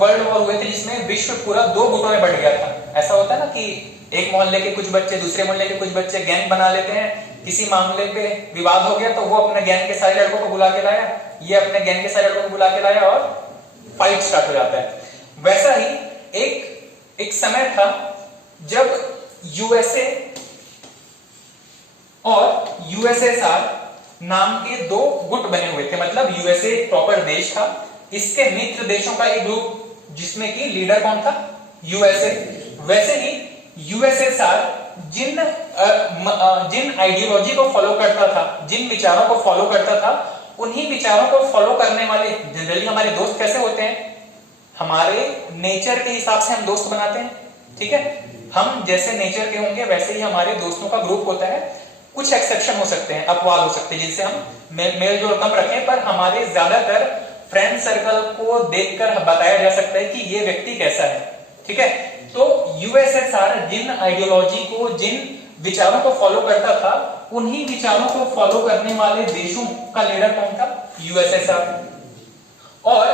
वर्ल्ड वॉर हुए थे जिसमें विश्व पूरा 2 गुटों में बढ़ गया था। ऐसा होता है ना कि एक मोहल्ले के कुछ बच्चे दूसरे मोहल्ले के कुछ बच्चे गैंग बना लेते हैं, किसी मामले पे विवाद हो गया तो वो अपने गैंग के सारे लड़कों को बुला के लाया, ये अपने गैंग के सारे लड़कों को बुला के लाया और फाइट स्टार्ट हो जाता है। वैसा ही एक समय था जब यूएसए और यूएसएसआर नाम के 2 गुट बने हुए थे, मतलब यूएसए एक प्रॉपर देश था, इसके मित्र देशों का एक ग्रुप जिसमें कि लीडर कौन था? यूएसए। वैसे ही यूएसएसआर जिन आइडियोलॉजी को फॉलो करता था, जिन विचारों को फॉलो करता था, उन्हीं विचारों को फॉलो करने वाले जनरली हमारे दोस्त कैसे होते हैं? हमारे नेचर के हिसाब से हम दोस्त बनाते हैं, ठीक है। हम जैसे नेचर के होंगे वैसे ही हमारे दोस्तों का ग्रुप होता है। कुछ एक्सेप्शन हो सकते हैं, अपवाद हो सकते हैं जिनसे हम मेल जोल कम रखें, पर हमारे ज्यादातर फ्रेंड सर्कल को देखकर बताया जा सकता है कि ये व्यक्ति कैसा है, ठीक है। तो यूएसएसआर जिन आइडियोलॉजी को, जिन विचारों को फॉलो करता था, उन्हीं विचारों को फॉलो करने वाले देशों का लीडर कौन था? यूएसएसआर। और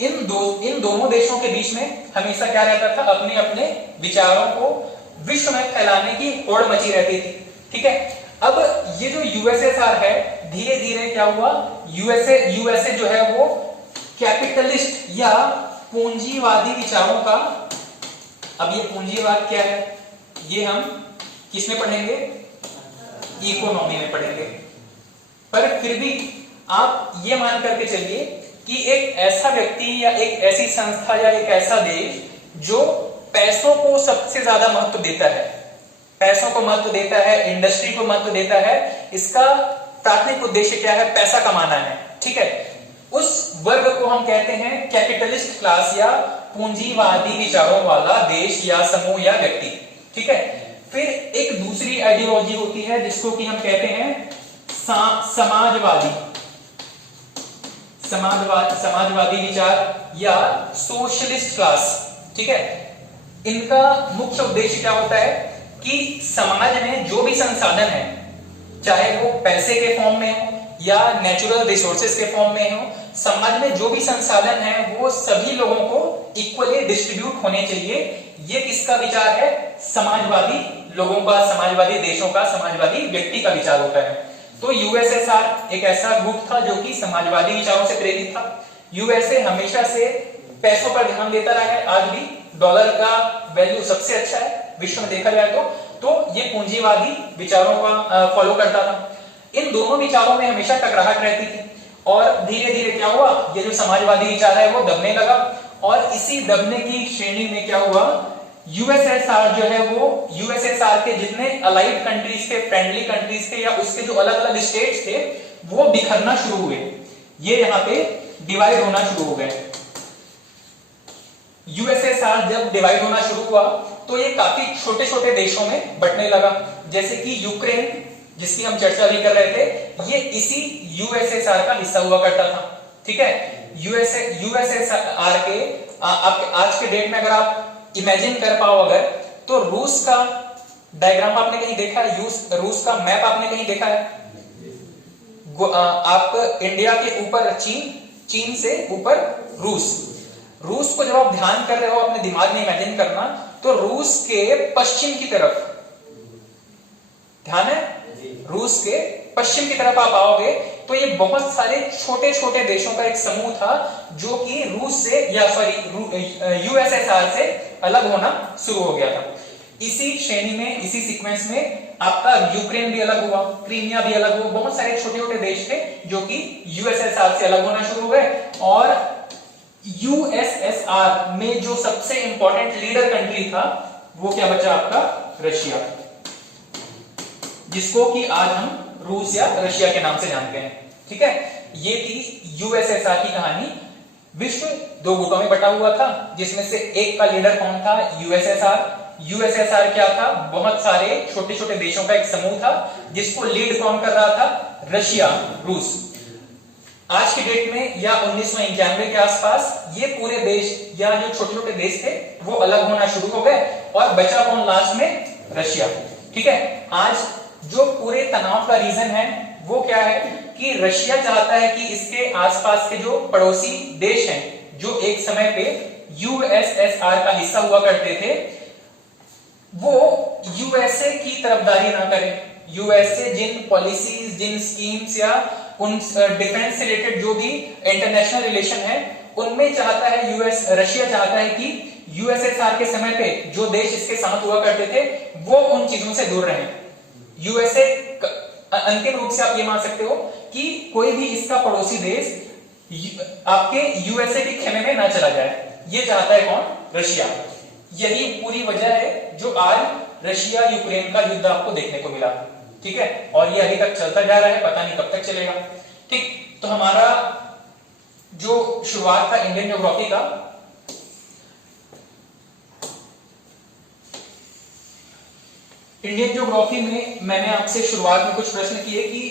इन दोनों देशों के बीच में हमेशा क्या रहता था? अपने अपने विचारों को विश्व में फैलाने की होड़ मची रहती थी, ठीक है। अब ये जो यूएसएसआर है, धीरे धीरे क्या हुआ? यूएसए जो है वो कैपिटलिस्ट या पूंजीवादी विचारों का, अब ये पूंजीवाद क्या है ये हम किसमें पढ़ेंगे? इकोनॉमी में पढ़ेंगे। पर फिर भी आप ये मान करके चलिए कि एक ऐसा व्यक्ति या एक ऐसी संस्था या एक ऐसा देश जो पैसों को सबसे ज्यादा महत्व देता है, पैसों को महत्व देता है, इंडस्ट्री को महत्व देता है, इसका प्राथमिक उद्देश्य क्या है? पैसा कमाना है, ठीक है। उस वर्ग को हम कहते हैं कैपिटलिस्ट क्लास या पूंजीवादी विचारों वाला देश या समूह या व्यक्ति। ठीक है, फिर एक दूसरी आइडियोलॉजी होती है जिसको कि हम कहते हैं समाजवादी समाजवादी विचार या सोशलिस्ट क्लास। ठीक है, इनका मुख्य उद्देश्य क्या होता है कि समाज में जो भी संसाधन है, चाहे वो पैसे के फॉर्म में हो या नेचुरल रिसोर्सेज के फॉर्म में हो, समाज में जो भी संसाधन है वो सभी लोगों को इक्वली डिस्ट्रीब्यूट होने चाहिए। ये किसका विचार है? समाजवादी लोगों का, समाजवादी देशों का, समाजवादी व्यक्ति का विचार होता है। तो यूएसएसआर एक ऐसा ग्रुप था जो कि समाजवादी विचारों से प्रेरित था। यूएसए हमेशा से पैसों पर ध्यान देता रहा है, आज भी डॉलर का वैल्यू सबसे अच्छा है विश्व में देखा जाए तो ये पूंजीवादी विचारों का फॉलो करता था। इन दोनों विचारों में हमेशा टकराहट रहती थी और धीरे धीरे क्या हुआ, ये जो समाजवादी विचार है वो दबने लगा और इसी दबने की श्रेणी में क्या हुआ, यूएसएसआर जो है वो यूएसएसआर के जितने अलाइड कंट्रीज थे, फ्रेंडली कंट्रीज थे या उसके जो अलग अलग स्टेट्स थे वो बिखरना शुरू हुए, ये यहाँ पे डिवाइड होना शुरू हो गए। यूएसएसआर जब डिवाइड होना शुरू हुआ तो ये काफी छोटे छोटे देशों में बंटने लगा, जैसे कि यूक्रेन जिसकी हम चर्चा भी कर रहे थे, ये इसी यूएसएसआर का हिस्सा हुआ करता था। ठीक है, यूएसएसआर के आज के डेट में अगर आप इमेजिन कर पाओ अगर, तो रूस का डायग्राम आपने कहीं देखा है? रूस का मैप आपने कहीं देखा है? आप इंडिया के ऊपर चीन से ऊपर रूस को जब आप ध्यान कर रहे हो अपने दिमाग में इमेजिन करना, तो रूस के पश्चिम की तरफ ध्यान है, रूस के पश्चिम की तरफ आप आओगे तो ये बहुत सारे छोटे छोटे देशों का एक समूह था जो कि रूस से या यूएसएसआर से अलग होना शुरू हो गया था। इसी श्रेणी में, इसी सीक्वेंस में आपका यूक्रेन भी अलग हुआ, क्रीमिया भी अलग हुआ, बहुत सारे छोटे छोटे देश थे जो कि यूएसएसआर से अलग होना शुरू हो गए। और यूएसएसआर में जो सबसे इंपॉर्टेंट लीडर कंट्री था वो क्या बचा आपका? रशिया, जिसको कि आज हम रूस या रशिया के नाम से जानते हैं। ठीक है, ये थी यूएसएसआर की कहानी। विश्व दो गुटों में बटा हुआ था जिसमें से एक का लीडर कौन था? यूएसएसआर क्या था? बहुत सारे छोटे छोटे देशों का एक समूह था जिसको लीड कौन कर रहा था? रशिया, रूस। आज की डेट में या 1991 के आसपास ये पूरे देश या जो छोटे छोटे देश थे वो अलग होना शुरू हो गए और बचा कौन लास्ट में? रशिया। ठीक है, आज जो पूरे तनाव का रीजन है वो क्या है कि रशिया चाहता है कि इसके आसपास के जो पड़ोसी देश हैं जो एक समय पे यूएसएसआर का हिस्सा हुआ करते थे वो यूएसए की तरफदारी ना करें। यूएसए जिन पॉलिसीज, जिन स्कीम्स या उन डिफेंस से रिलेटेड जो भी इंटरनेशनल रिलेशन है उनमें चाहता है रशिया चाहता है कि यूएसएसआर के समय पे जो देश इसके साथ हुआ करते थे वो उन चीजों से दूर रहें। यूएसए अंतिम रूप से आप ये मान सकते हो कि कोई भी इसका पड़ोसी देश आपके यूएसए के खेमे में ना चला जाए, ये चाहता है कौन? रशिया। यही पूरी वजह है जो आज रशिया यूक्रेन का युद्ध आपको देखने को मिला। ठीक है, और ये अभी तक चलता जा रहा है, पता नहीं कब तक चलेगा। ठीक, तो हमारा जो शुरुआत था इंडियन ज्योग्राफी का, इंडियन ज्योग्राफी में मैंने आपसे शुरुआत में कुछ प्रश्न किए कि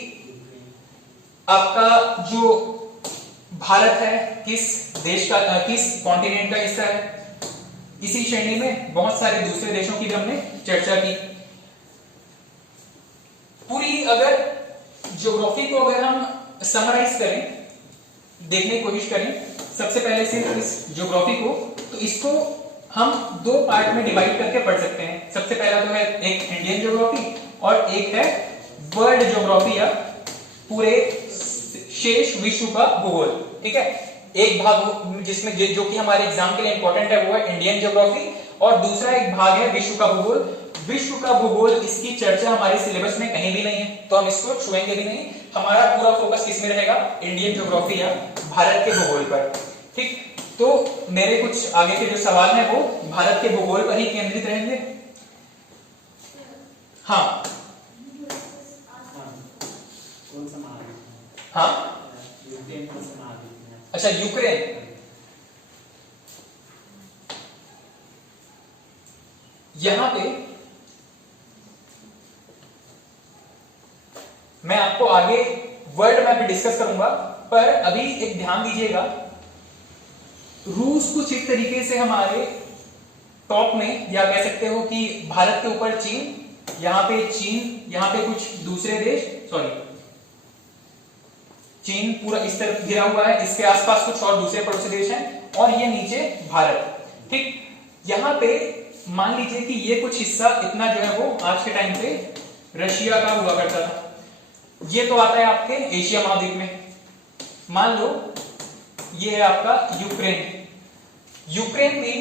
आपका जो भारत है किस देश का, किस कॉन्टिनेंट का हिस्सा है। इसी श्रेणी में बहुत सारे दूसरे देशों की भी हमने चर्चा की। पूरी अगर ज्योग्राफी को अगर हम समराइज करें, देखने की कोशिश करें सबसे पहले से इस ज्योग्राफी को, तो इसको हम दो पार्ट में डिवाइड करके पढ़ सकते हैं। सबसे पहला तो है एक इंडियन ज्योग्राफी और एक है वर्ल्ड ज्योग्राफी या पूरे शेष विश्व का भूगोल। ठीक है, एक भाग जिसमें जो कि हमारे एग्जाम के लिए इंपॉर्टेंट है वो है इंडियन ज्योग्राफी और दूसरा एक भाग है विश्व का भूगोल। विश्व का भूगोल, इसकी चर्चा हमारे सिलेबस में कहीं भी नहीं है तो हम इसको छुएंगे भी नहीं। हमारा पूरा फोकस किसमें रहेगा? इंडियन ज्योग्राफी या भारत के भूगोल पर। ठीक, तो मेरे कुछ आगे के जो सवाल हैं वो भारत के भूगोल पर ही केंद्रित रहेंगे। हाँ हाँ, अच्छा यूक्रेन। यहां पे मैं आपको आगे वर्ल्ड मैप भी डिस्कस करूंगा, पर अभी एक ध्यान दीजिएगा, रूस कुछ इस तरीके से हमारे टॉप में, या कह सकते हो कि भारत के ऊपर चीन, यहां पे चीन, यहां पे कुछ दूसरे देश, सॉरी चीन पूरा इस तरफ घिरा हुआ है, इसके आसपास कुछ और दूसरे पड़ोसी देश हैं, और ये नीचे भारत। ठीक, यहां पे मान लीजिए कि ये कुछ हिस्सा इतना जो है वो आज के टाइम पे रशिया का हुआ करता था। ये तो आता है आपके एशिया महाद्वीप में। मान लो ये है आपका यूक्रेन। यूक्रेन भी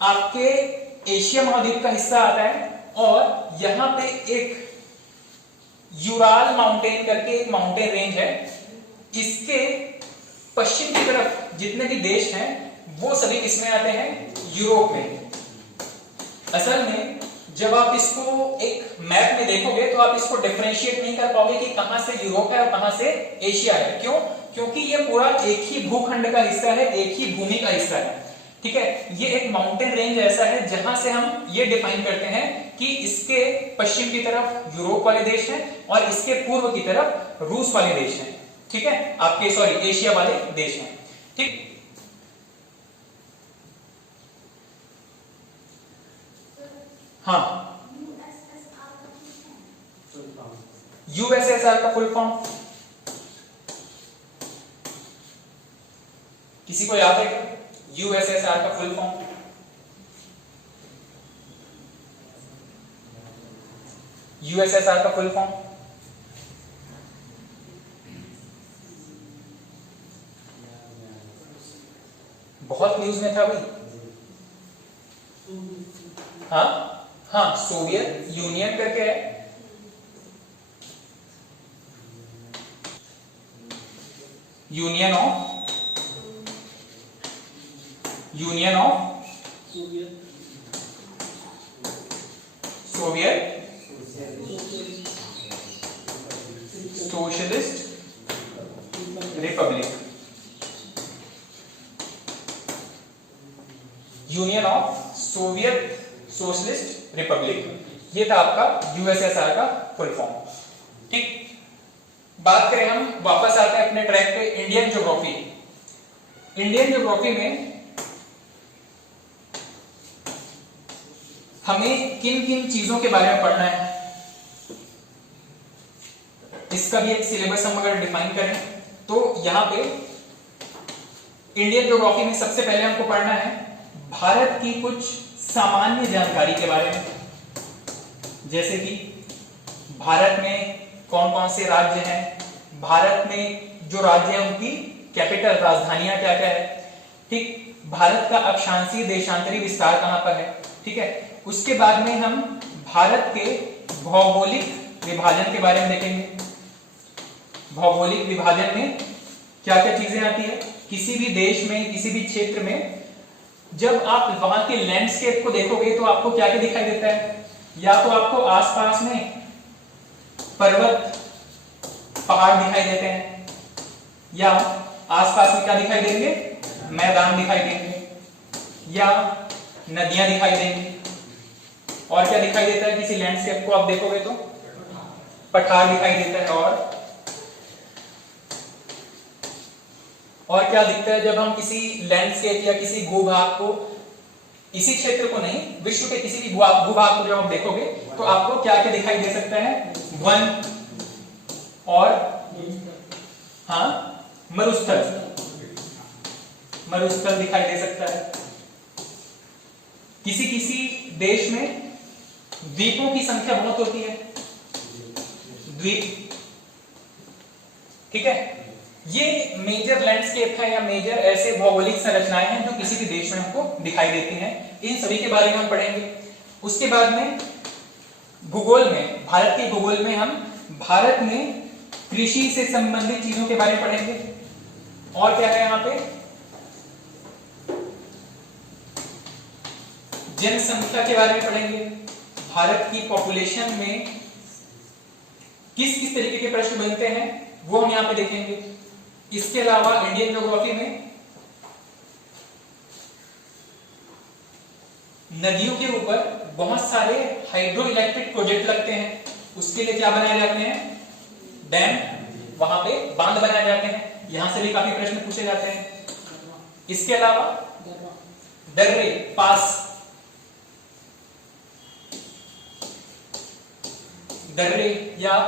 आपके एशिया महाद्वीप का हिस्सा आता है, और यहां पे एक यूराल माउंटेन करके एक माउंटेन रेंज है, इसके पश्चिम की तरफ जितने भी देश हैं वो सभी किसमें आते हैं? यूरोप में। असल में जब आप इसको एक मैप में देखोगे तो आप इसको डिफरेंशिएट नहीं कर पाओगे कि कहां से यूरोप है और कहां से एशिया है। क्यों? क्योंकि ये पूरा एक ही भूखंड का हिस्सा है, एक ही भूमि का हिस्सा है। ठीक है, ये एक माउंटेन रेंज ऐसा है जहां से हम ये डिफाइन करते हैं कि इसके पश्चिम की तरफ यूरोप वाले देश हैं और इसके पूर्व की तरफ रूस वाले देश हैं। ठीक है, आपके सॉरी एशिया वाले देश हैं। ठीक, हाँ, यूएसएसआर का फुल फॉर्म किसी को याद है क्या? यूएसएसआर का फुल फॉर्म? यूएसएसआर का फुल फॉर्म बहुत न्यूज में था भाई। हाँ हाँ, सोवियत यूनियन करके है। Union of Soviet socialist Republic. Union of Soviet socialist Republic, ये था आपका यूएसएसआर का फुल फॉर्म। ठीक, बात करें हम, वापस आते हैं अपने ट्रैक पे, इंडियन ज्योग्राफी। इंडियन ज्योग्राफी में हमें किन किन चीजों के बारे में पढ़ना है, इसका भी एक सिलेबस हम अगर डिफाइन करें तो यहां पे इंडियन ज्योग्राफी में सबसे पहले हमको पढ़ना है भारत की कुछ सामान्य जानकारी के बारे में, जैसे कि भारत में कौन कौन से राज्य हैं, भारत में जो राज्य हैं उनकी कैपिटल राजधानियां क्या क्या है। ठीक, भारत का अक्षांशीय देशांतरी विस्तार कहां पर है। ठीक है, उसके बाद में हम भारत के भौगोलिक विभाजन के बारे में देखेंगे। भौगोलिक विभाजन में क्या क्या चीजें आती है, किसी भी देश में, किसी भी क्षेत्र में जब आप वहां के लैंडस्केप को देखोगे तो आपको क्या क्या दिखाई देता है? या तो आपको आसपास में पर्वत पहाड़ दिखाई देते हैं, या आसपास में क्या दिखाई देंगे? मैदान दिखाई देंगे, या नदियां दिखाई देंगी, और क्या दिखाई देता है किसी लैंडस्केप को आप देखोगे तो? पठार दिखाई देता है। और क्या दिखता है जब हम किसी लैंडस्केप या किसी भूभाग को, इसी क्षेत्र को नहीं, विश्व के किसी भी भूभाग को जब आप देखोगे तो आपको क्या क्या दिखाई दे सकता है? वन और हाँ मरुस्थल दिखाई दे सकता है। किसी किसी देश में द्वीपों की संख्या बहुत होती है, द्वीप। ठीक है, ये मेजर लैंडस्केप है या मेजर ऐसे भौगोलिक संरचनाएं हैं जो किसी भी देश में हमको दिखाई देती हैं। इन सभी के बारे में हम पढ़ेंगे। उसके बाद में भूगोल में, भारत के भूगोल में हम भारत में कृषि से संबंधित चीजों के बारे में पढ़ेंगे। और क्या है यहाँ पे? जनसंख्या के बारे में पढ़ेंगे। भारत की पॉपुलेशन में किस किस तरीके के प्रश्न बनते हैं वो हम यहाँ पे देखेंगे। इसके अलावा इंडियन ज्योग्राफी में नदियों के ऊपर बहुत सारे हाइड्रो इलेक्ट्रिक प्रोजेक्ट लगते हैं, उसके लिए क्या बनाए जाते हैं, डैम, वहां पे बांध बनाए जाते हैं, यहां से भी काफी प्रश्न पूछे जाते हैं। इसके अलावा दर्रे, पास, दर्रे या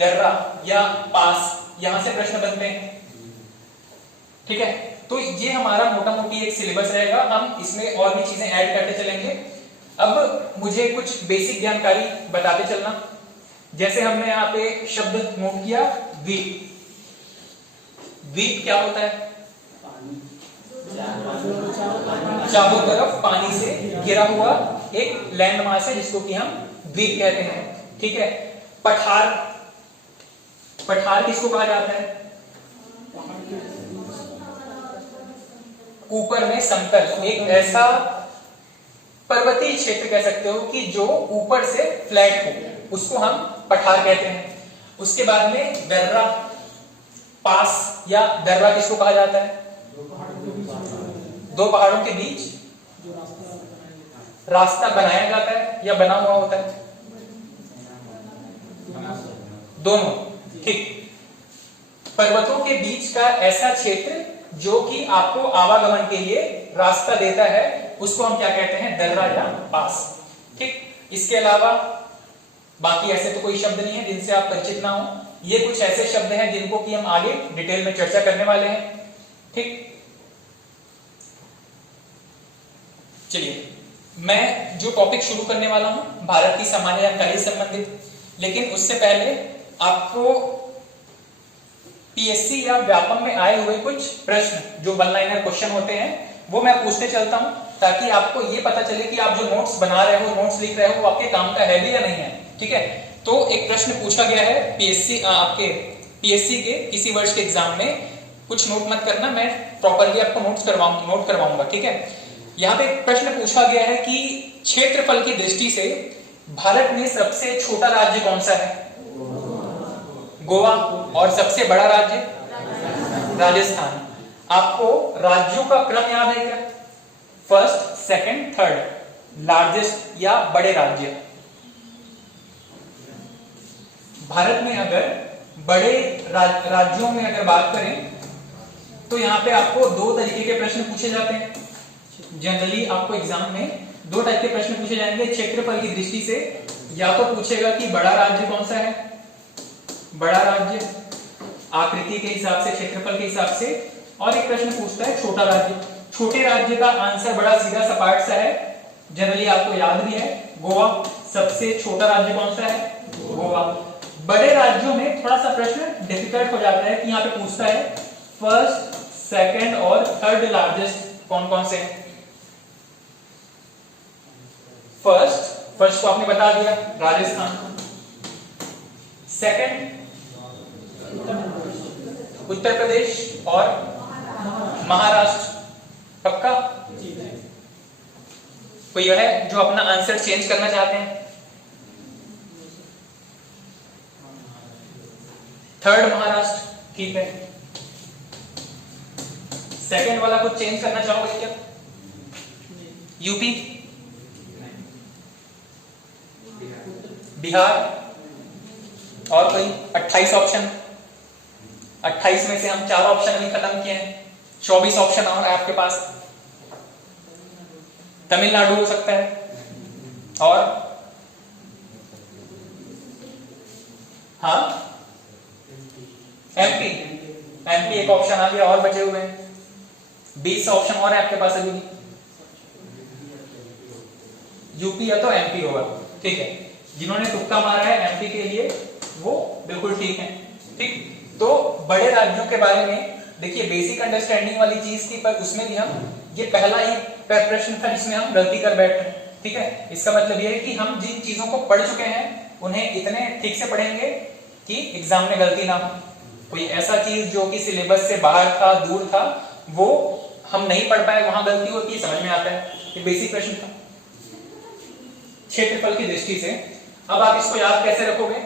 दर्रा या पास, यहां से प्रश्न बनते हैं। ठीक है, तो ये हमारा मोटा मोटी एक सिलेबस रहेगा, हम इसमें और भी चीजें ऐड करते चलेंगे। अब मुझे कुछ बेसिक जानकारी बताते चलना। जैसे हमने यहाँ पे शब्द नोट किया, द्वीप। द्वीप क्या होता है, चारों तरफ पानी से घिरा हुआ एक लैंड मास है जिसको कि हम द्वीप कहते हैं। ठीक है, पठार, पठार किसको कहा जाता है, ऊपर में समतल, एक ऐसा पर्वतीय क्षेत्र कह सकते हो कि जो ऊपर से फ्लैट हो, उसको हम पठार कहते हैं। उसके बाद में दर्रा, पास या दर्रा किसको कहा जाता है, दो पहाड़ों के बीच रास्ता बनाया जाता है या बना हुआ होता है, दोनों। ठीक, पर्वतों के बीच का ऐसा क्षेत्र जो कि आपको आवागमन के लिए रास्ता देता है, उसको हम क्या कहते हैं, दर्रा या पास। ठीक, इसके अलावा बाकी ऐसे तो कोई शब्द नहीं है जिनसे आप परिचित ना हो। ये कुछ ऐसे शब्द हैं जिनको कि हम आगे डिटेल में चर्चा करने वाले हैं। ठीक, चलिए मैं जो टॉपिक शुरू करने वाला हूं भारत की सामान्य जानकारी से संबंधित, लेकिन उससे पहले आपको पीएससी या व्यापम में आए हुए कुछ प्रश्न जो वन लाइनर क्वेश्चन होते हैं वो मैं पूछते चलता हूं, ताकि आपको ये पता चले कि आप जो नोट्स बना रहे हो, नोट्स लिख रहे हो, वो आपके काम का है भी या नहीं है। ठीक है, तो एक प्रश्न पूछा गया है पीएससी, आपके पीएससी के किसी वर्ष के एग्जाम में, कुछ नोट मत करना, मैं प्रॉपरली आपको नोट करवाऊंगा। ठीक है, यहाँ पे प्रश्न पूछा गया है कि क्षेत्रफल की दृष्टि से भारत में सबसे छोटा राज्य कौन सा है, गोवा, और सबसे बड़ा राज्य राजस्थान। आपको राज्यों का क्रम याद है क्या, फर्स्ट, सेकंड, थर्ड, लार्जेस्ट या बड़े राज्य। भारत में अगर बड़े राज्यों में अगर बात करें तो यहाँ पे आपको दो तरीके के प्रश्न पूछे जाते हैं। जनरली आपको एग्जाम में दो टाइप के प्रश्न पूछे जाएंगे क्षेत्रफल की दृष्टि से। या तो पूछेगा कि बड़ा राज्य कौन सा है, बड़ा राज्य आकृति के हिसाब से, क्षेत्रफल के हिसाब से, और एक प्रश्न पूछता है छोटा राज्य। छोटे राज्य का आंसर बड़ा सीधा सपाट सा है, जनरली आपको याद भी है, गोवा। सबसे छोटा राज्य कौन सा है, गोवा। बड़े राज्यों में थोड़ा सा प्रश्न डिफिकल्ट हो जाता है कि यहाँ पे पूछता है फर्स्ट, सेकंड और थर्ड लार्जेस्ट कौन कौन से हैं। फर्स्ट को आपने बता दिया, राजस्थान। सेकंड उत्तर प्रदेश और महाराष्ट्र। पक्का? कोई है जो अपना आंसर चेंज करना चाहते हैं? थर्ड महाराष्ट्र, ठीक है। सेकंड वाला कुछ चेंज करना चाहोगे क्या? यूपी, बिहार, और कोई? 28 ऑप्शन, 28 में से हम 4 ऑप्शन अभी खत्म किए हैं, 24 ऑप्शन और है आपके पास। तमिलनाडु हो सकता है, और हाँ एमपी एक ऑप्शन आ गया, और बचे हुए हैं 20 ऑप्शन और है आपके पास अभी। यूपी या तो एमपी होगा, ठीक है। जिन्होंने तुक्का मारा है एमपी के लिए वो बिल्कुल ठीक है। ठीक, तो बड़े राज्यों के बारे में देखिए, बेसिक अंडरस्टैंडिंग वाली चीज थी, पर उसमें भी हम, ये पहला ही प्रश्न था जिसमें हम गलती कर बैठ रहे हैं। ठीक है, इसका मतलब ये है कि हम जिन चीजों को पढ़ चुके हैं उन्हें इतने ठीक से पढ़ेंगे कि एग्जाम में गलती ना हो। कोई ऐसा चीज जो कि सिलेबस से बाहर था, दूर था, वो हम नहीं पढ़ पाए, वहां गलती होती है, समझ में आता है। ये बेसिक प्रश्न था क्षेत्रफल की दृष्टि से। अब आप इसको याद कैसे रखोगे?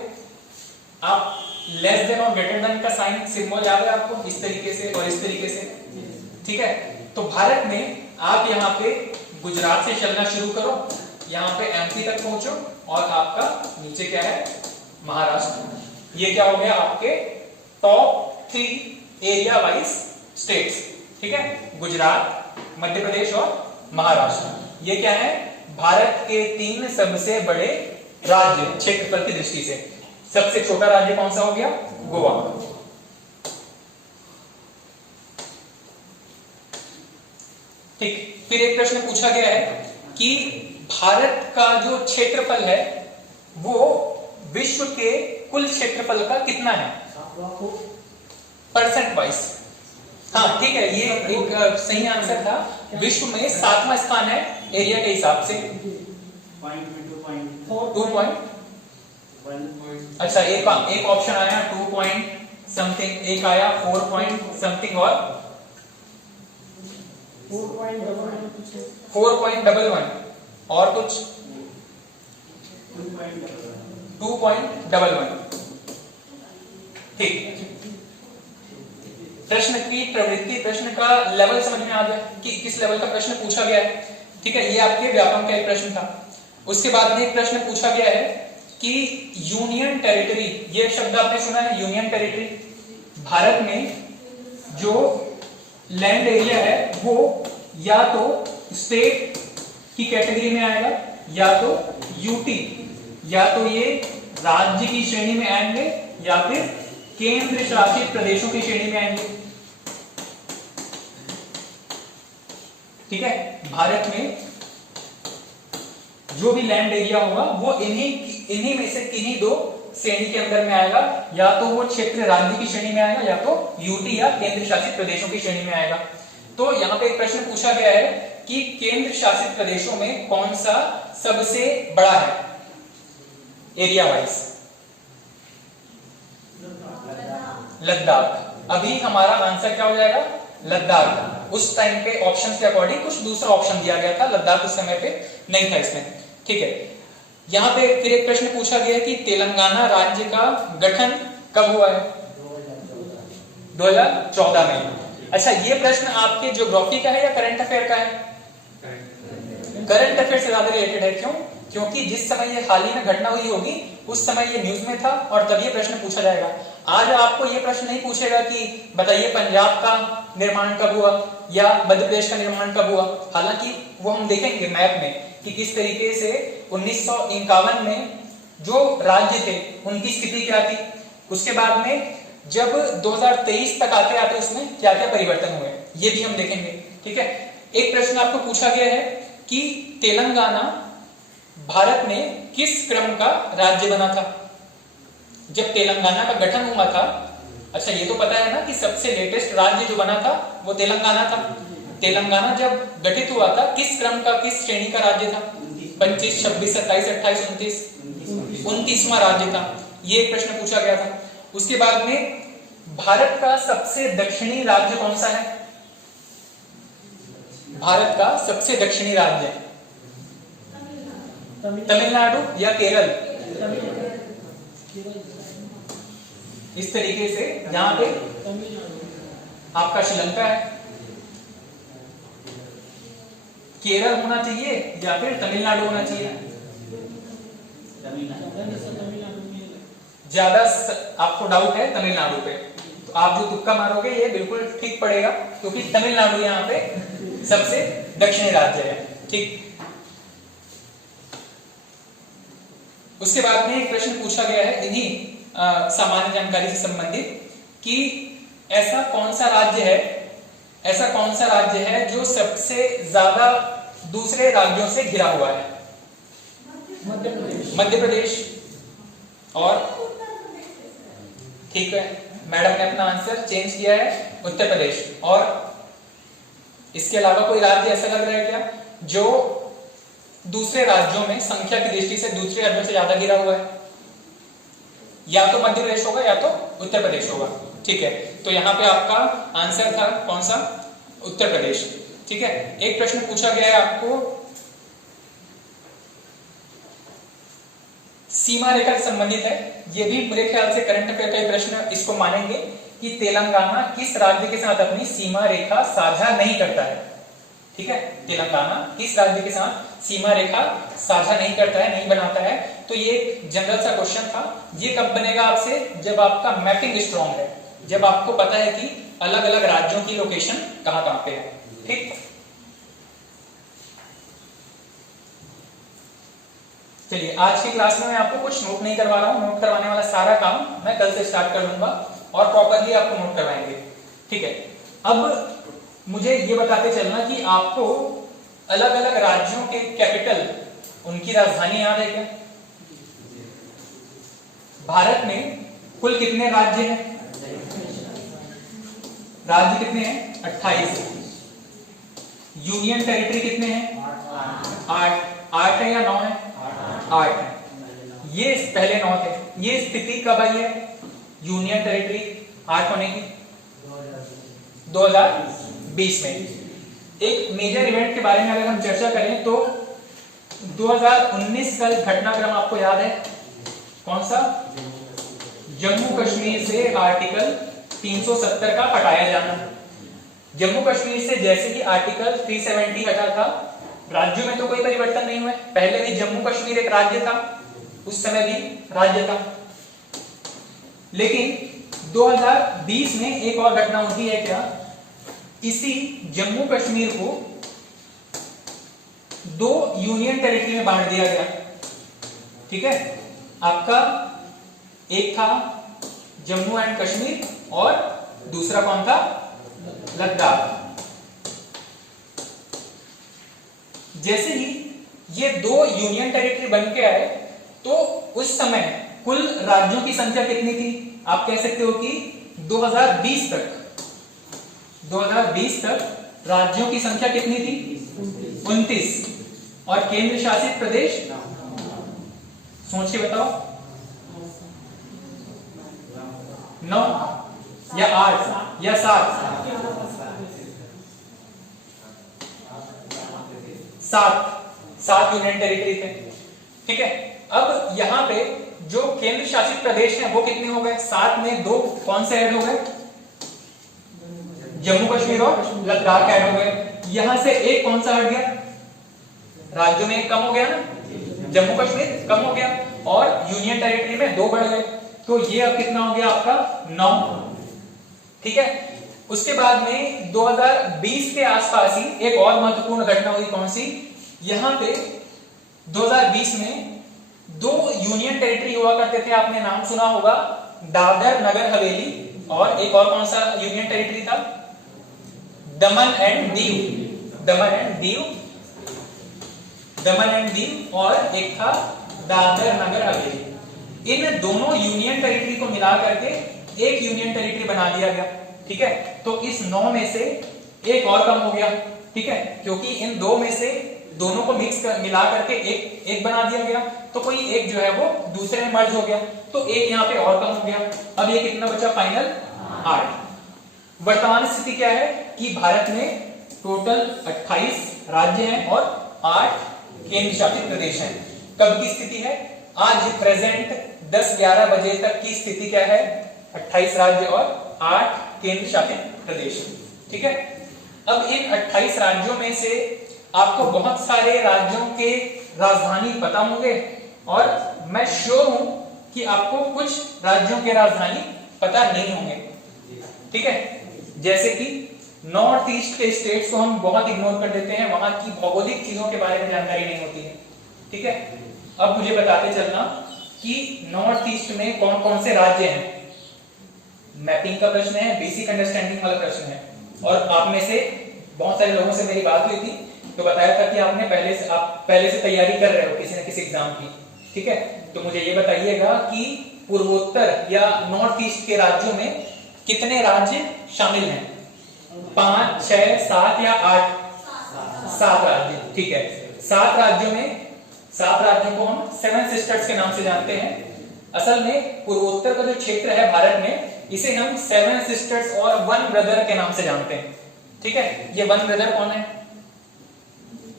आप लेस देन और ग्रेटर देन का साइन, सिंबल याद है आपको, इस तरीके से और इस तरीके से, ठीक है। तो भारत में आप यहाँ पे गुजरात से चलना शुरू करो, यहाँ पे एमपी तक पहुंचो और आपका नीचे क्या है, महाराष्ट्र। ये क्या हो गया आपके टॉप 3 एरिया वाइज स्टेट्स, ठीक है, गुजरात, मध्य प्रदेश और महाराष्ट्र। ये क्या है, भारत के 3 सबसे बड़े राज्य क्षेत्रफल की दृष्टि से। सबसे छोटा राज्य कौन सा हो गया, गोवा। ठीक, फिर एक प्रश्न पूछा गया है कि भारत का जो क्षेत्रफल है वो विश्व के कुल क्षेत्रफल का कितना है परसेंट वाइज। हाँ ठीक है, ये एक सही आंसर था। विश्व में 7वां स्थान है एरिया के हिसाब से। 2 अच्छा, एक ऑप्शन आया 2 पॉइंट समथिंग, एक आया 4 पॉइंट समथिंग और 4.11 और कुछ 2.11। ठीक, प्रश्न की प्रवृत्ति, प्रश्न का लेवल समझ में आ गया कि किस लेवल का प्रश्न पूछा गया है। ठीक है, ये आपके व्यापम का एक प्रश्न था। उसके बाद में एक प्रश्न पूछा गया है कि यूनियन टेरिटरी, ये शब्द आपने सुना है यूनियन टेरिटरी। भारत में जो लैंड एरिया है वो या तो स्टेट की कैटेगरी में आएगा या तो यूटी, या तो ये राज्य की श्रेणी में आएंगे या फिर केंद्र शासित प्रदेशों की श्रेणी में आएंगे। ठीक है, भारत में जो भी लैंड एरिया होगा वो इन्हीं में से किन्हीं 2 श्रेणी के अंदर में आएगा, या तो वो क्षेत्र राज्य की श्रेणी में आएगा या तो यूटी या केंद्र शासित प्रदेशों की श्रेणी में आएगा। तो यहाँ पे एक प्रश्न पूछा गया है कि केंद्र शासित प्रदेशों में कौन सा सबसे बड़ा है एरिया वाइज। लद्दाख। अभी हमारा आंसर क्या हो जाएगा, लद्दाख। उस टाइम पे ऑप्शन के अकॉर्डिंग कुछ दूसरा ऑप्शन दिया गया था, लद्दाख उस समय पे नहीं था इसमें। ठीक है, यहाँ पे फिर एक प्रश्न पूछा गया कि तेलंगाना राज्य का गठन कब हुआ है, 2014 में। अच्छा, ये प्रश्न आपके ज्योग्राफी का है या करंट अफेयर का है? करंट अफेयर से ज्यादा रिलेटेड है। क्यों? क्योंकि जिस समय ये हाल ही में घटना हुई होगी उस समय ये न्यूज में था और तब ये प्रश्न पूछा जाएगा। आज आपको ये प्रश्न नहीं पूछेगा कि बताइए पंजाब का निर्माण कब हुआ या मध्य प्रदेश का निर्माण कब हुआ। हालांकि वो हम देखेंगे मैप में कि किस तरीके से 1951 में जो राज्य थे उनकी स्थिति क्या थी, उसके बाद में जब 2023 तक आते आते उसमें क्या क्या परिवर्तन हुए, ये भी हम देखेंगे। ठीक है, एक प्रश्न आपको पूछा गया है कि तेलंगाना भारत में किस क्रम का राज्य बना था जब तेलंगाना का गठन हुआ था। अच्छा, ये तो पता है ना कि सबसे लेटेस्ट राज्य जो बना था वो तेलंगाना था। तेलंगाना जब गठित हुआ था किस क्रम का, किस श्रेणी का राज्य था? 25, 26, 27, 28, 29, 29वां राज्य था। ये एक प्रश्न पूछा गया था। उसके बाद में भारत का सबसे दक्षिणी राज्य कौन सा है? भारत का सबसे दक्षिणी राज्य तमिलनाडु या केरल? इस तरीके से यहां पे आपका श्रीलंका है। केरल होना चाहिए या फिर तमिलनाडु होना चाहिए? ज्यादा आपको डाउट है तमिलनाडु पे, तो आप जो तुक्का मारोगे ये बिल्कुल ठीक पड़ेगा क्योंकि तमिलनाडु यहाँ पे सबसे दक्षिणी राज्य है। ठीक, उसके बाद में एक प्रश्न पूछा गया है इन्हीं सामान्य जानकारी से संबंधित कि ऐसा कौन सा राज्य है जो सबसे ज्यादा दूसरे राज्यों से घिरा हुआ है? मध्य प्रदेश। और ठीक है, मैडम ने अपना आंसर चेंज किया है, उत्तर प्रदेश। और इसके अलावा कोई राज्य ऐसा लग रहा है क्या जो दूसरे राज्यों में संख्या की दृष्टि से दूसरे राज्यों से ज्यादा घिरा हुआ है? या तो मध्य प्रदेश होगा या तो उत्तर प्रदेश होगा। ठीक है, तो यहाँ पे आपका आंसर था कौन सा? उत्तर प्रदेश। ठीक है, एक प्रश्न पूछा गया है आपको सीमा रेखा से संबंधित है। ये भी मेरे ख्याल से करंट अफेयर का प्रश्न इसको मानेंगे कि तेलंगाना किस राज्य के साथ अपनी सीमा रेखा साझा नहीं करता है। ठीक है, तेलंगाना किस राज्य के साथ सीमा रेखा साझा नहीं करता है, नहीं बनाता है। तो ये एक जनरल सा क्वेश्चन था। ये कब बनेगा आपसे, जब आपका मैपिंग स्ट्रॉन्ग है, जब आपको पता है कि अलग अलग राज्यों की लोकेशन कहां कहां पे है। ठीक, चलिए आज की क्लास में मैं आपको कुछ नोट नहीं करवा रहा हूं। नोट करवाने वाला सारा काम मैं कल से स्टार्ट कर लूंगा और प्रॉपरली आपको नोट करवाएंगे। ठीक है, अब मुझे ये बताते चलना कि आपको अलग अलग राज्यों के कैपिटल, उनकी राजधानी याद है क्या? भारत में कुल कितने राज्य हैं? राज्य कितने हैं? 28। यूनियन टेरिटरी कितने हैं? 8। 8 है या 9 है? 8 है। ये पहले 9 थे। ये स्थिति कब आई है यूनियन टेरिटरी 8 होने की? 2020 में। एक मेजर इवेंट के बारे में अगर हम चर्चा करें तो 2019 का घटनाक्रम आपको याद है? कौन सा? जम्मू कश्मीर से आर्टिकल 370 का हटाया जाना। जम्मू कश्मीर से जैसे ही आर्टिकल 370 हटा था, राज्यों में तो कोई परिवर्तन नहीं हुआ। पहले भी जम्मू कश्मीर एक राज्य था, उस समय भी राज्य था, लेकिन 2020 में एक और घटना होती है क्या? इसी जम्मू कश्मीर को 2 यूनियन टेरिटरी में बांट दिया गया। ठीक है, आपका एक था जम्मू एंड कश्मीर और दूसरा कौन था? लद्दाख। जैसे ही ये 2 यूनियन टेरिटरी बन के आए तो उस समय कुल राज्यों की संख्या कितनी थी? आप कह सकते हो कि 2020 तक राज्यों की संख्या कितनी थी? 29। और केंद्र शासित प्रदेश सोच के बताओ, 9 या 8 या 7? 7 यूनियन टेरिटरी थे। ठीक है, अब यहां पे जो केंद्र शासित प्रदेश हैं वो कितने हो गए? 7 में 2 कौन से ऐड हो गए? जम्मू कश्मीर और लद्दाख ऐड हो गए। यहां से एक कौन सा हट गया? राज्यों में एक कम हो गया ना, जम्मू कश्मीर कम हो गया और यूनियन टेरिटरी में 2 बढ़ गए। तो ये अब कितना हो गया आपका? 9। ठीक है, उसके बाद में 2020 के आसपास ही एक और महत्वपूर्ण घटना हुई। कौन सी? यहां पे 2020 में 2 यूनियन टेरिटरी हुआ करते थे, आपने नाम सुना होगा, दादर नगर हवेली, और एक और कौन सा यूनियन टेरिटरी था? दमन and Diu. Daman and Diu और एक था दादर नगर हवेली। इन दोनों यूनियन टेरिटरी को मिला करके एक यूनियन टेरिटरी बना दिया गया। ठीक है, तो इस 9 में से एक और कम हो गया। ठीक है, क्योंकि इन 2 में से दोनों को मिला करके एक बना दिया गया, तो कोई एक जो है वो दूसरे में मर्ज हो गया, तो एक यहाँ पे और कम हो गया। अब ये कितना बचा फाइनल? 8। वर्तमान स्थिति क्या है कि भारत में टोटल 28 राज्य हैं और 8 केंद्र शासित प्रदेश हैं। कब की स्थिति है? आज प्रेजेंट 10-11 बजे तक की स्थिति क्या है? 28 राज्य और 8 केंद्र शासित प्रदेश। ठीक है, अब इन 28 राज्यों में से आपको बहुत सारे राज्यों के राजधानी पता होंगे और मैं श्योर हूं कि आपको कुछ राज्यों के राजधानी पता नहीं होंगे। ठीक है, जैसे कि नॉर्थ ईस्ट के स्टेट्स को हम बहुत इग्नोर कर देते हैं, वहां की भौगोलिक चीजों के बारे में जानकारी नहीं होती है। ठीक है, अब मुझे बताते चलना कि नॉर्थ ईस्ट में कौन कौन से राज्य हैं। मैपिंग का प्रश्न है, बेसिक अंडरस्टैंडिंग वाला प्रश्न है, और आप में से बहुत सारे लोगों से मेरी बात हुई थी तो बताया था कि आप पहले से तैयारी कर रहे हो किसी न किसी एग्जाम की। ठीक है, तो मुझे ये बताइएगा कि पूर्वोत्तर या नॉर्थ ईस्ट के राज्यों में कितने राज्य शामिल हैं? 5, 6, 7 या 8? 7 राज्य। ठीक है, 7 राज्यों में 7 राज्यों को हम 7 सिस्टर्स के नाम से जानते हैं। असल में पूर्वोत्तर का जो क्षेत्र है भारत में, इसे हम 7 सिस्टर्स और 1 ब्रदर के नाम से जानते हैं। ठीक है, ये 1 ब्रदर कौन है?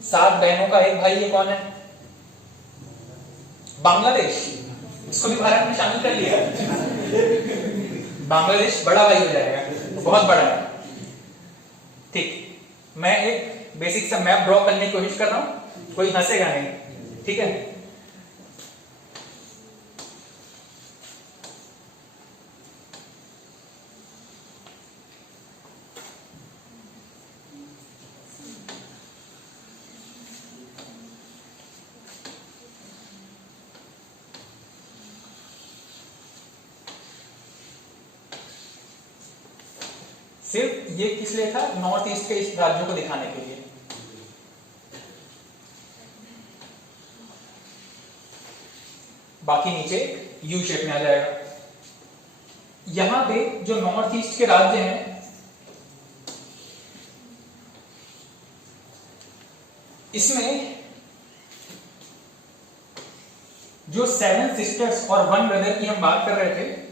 7 बहनों का एक भाई, ये कौन है? बांग्लादेश। इसको भी भारत में शामिल कर लिया। बांग्लादेश बड़ा भाई हो जाएगा, बहुत बड़ा है। ठीक, मैं एक बेसिक सा मैप ड्रॉ करने की कोशिश कर रहा हूं कोई हंसेगा नहीं, ठीक है। सिर्फ ये किस लिए था, नॉर्थ ईस्ट के इस राज्यों को दिखाने के लिए। बाकी नीचे यू शेप में आ जाएगा। यहां पे जो नॉर्थ ईस्ट के राज्य हैं, इसमें जो 7 सिस्टर्स और 1 ब्रदर की हम बात कर रहे थे,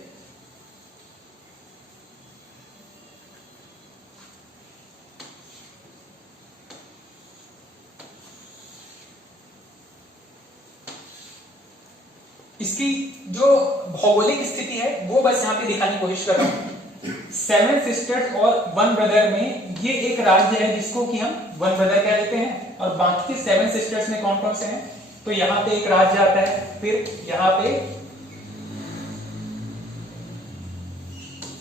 इसकी जो भौगोलिक स्थिति है वो बस यहां पे दिखाने की कोशिश कर रहा हूं। 7 सिस्टर्स और 1 ब्रदर में ये एक राज्य है जिसको कि हम 1 ब्रदर कह देते हैं, और बाकी के 7 सिस्टर्स में कौन कौन से हैं, तो यहां पे एक राज्य आता है, फिर यहां पे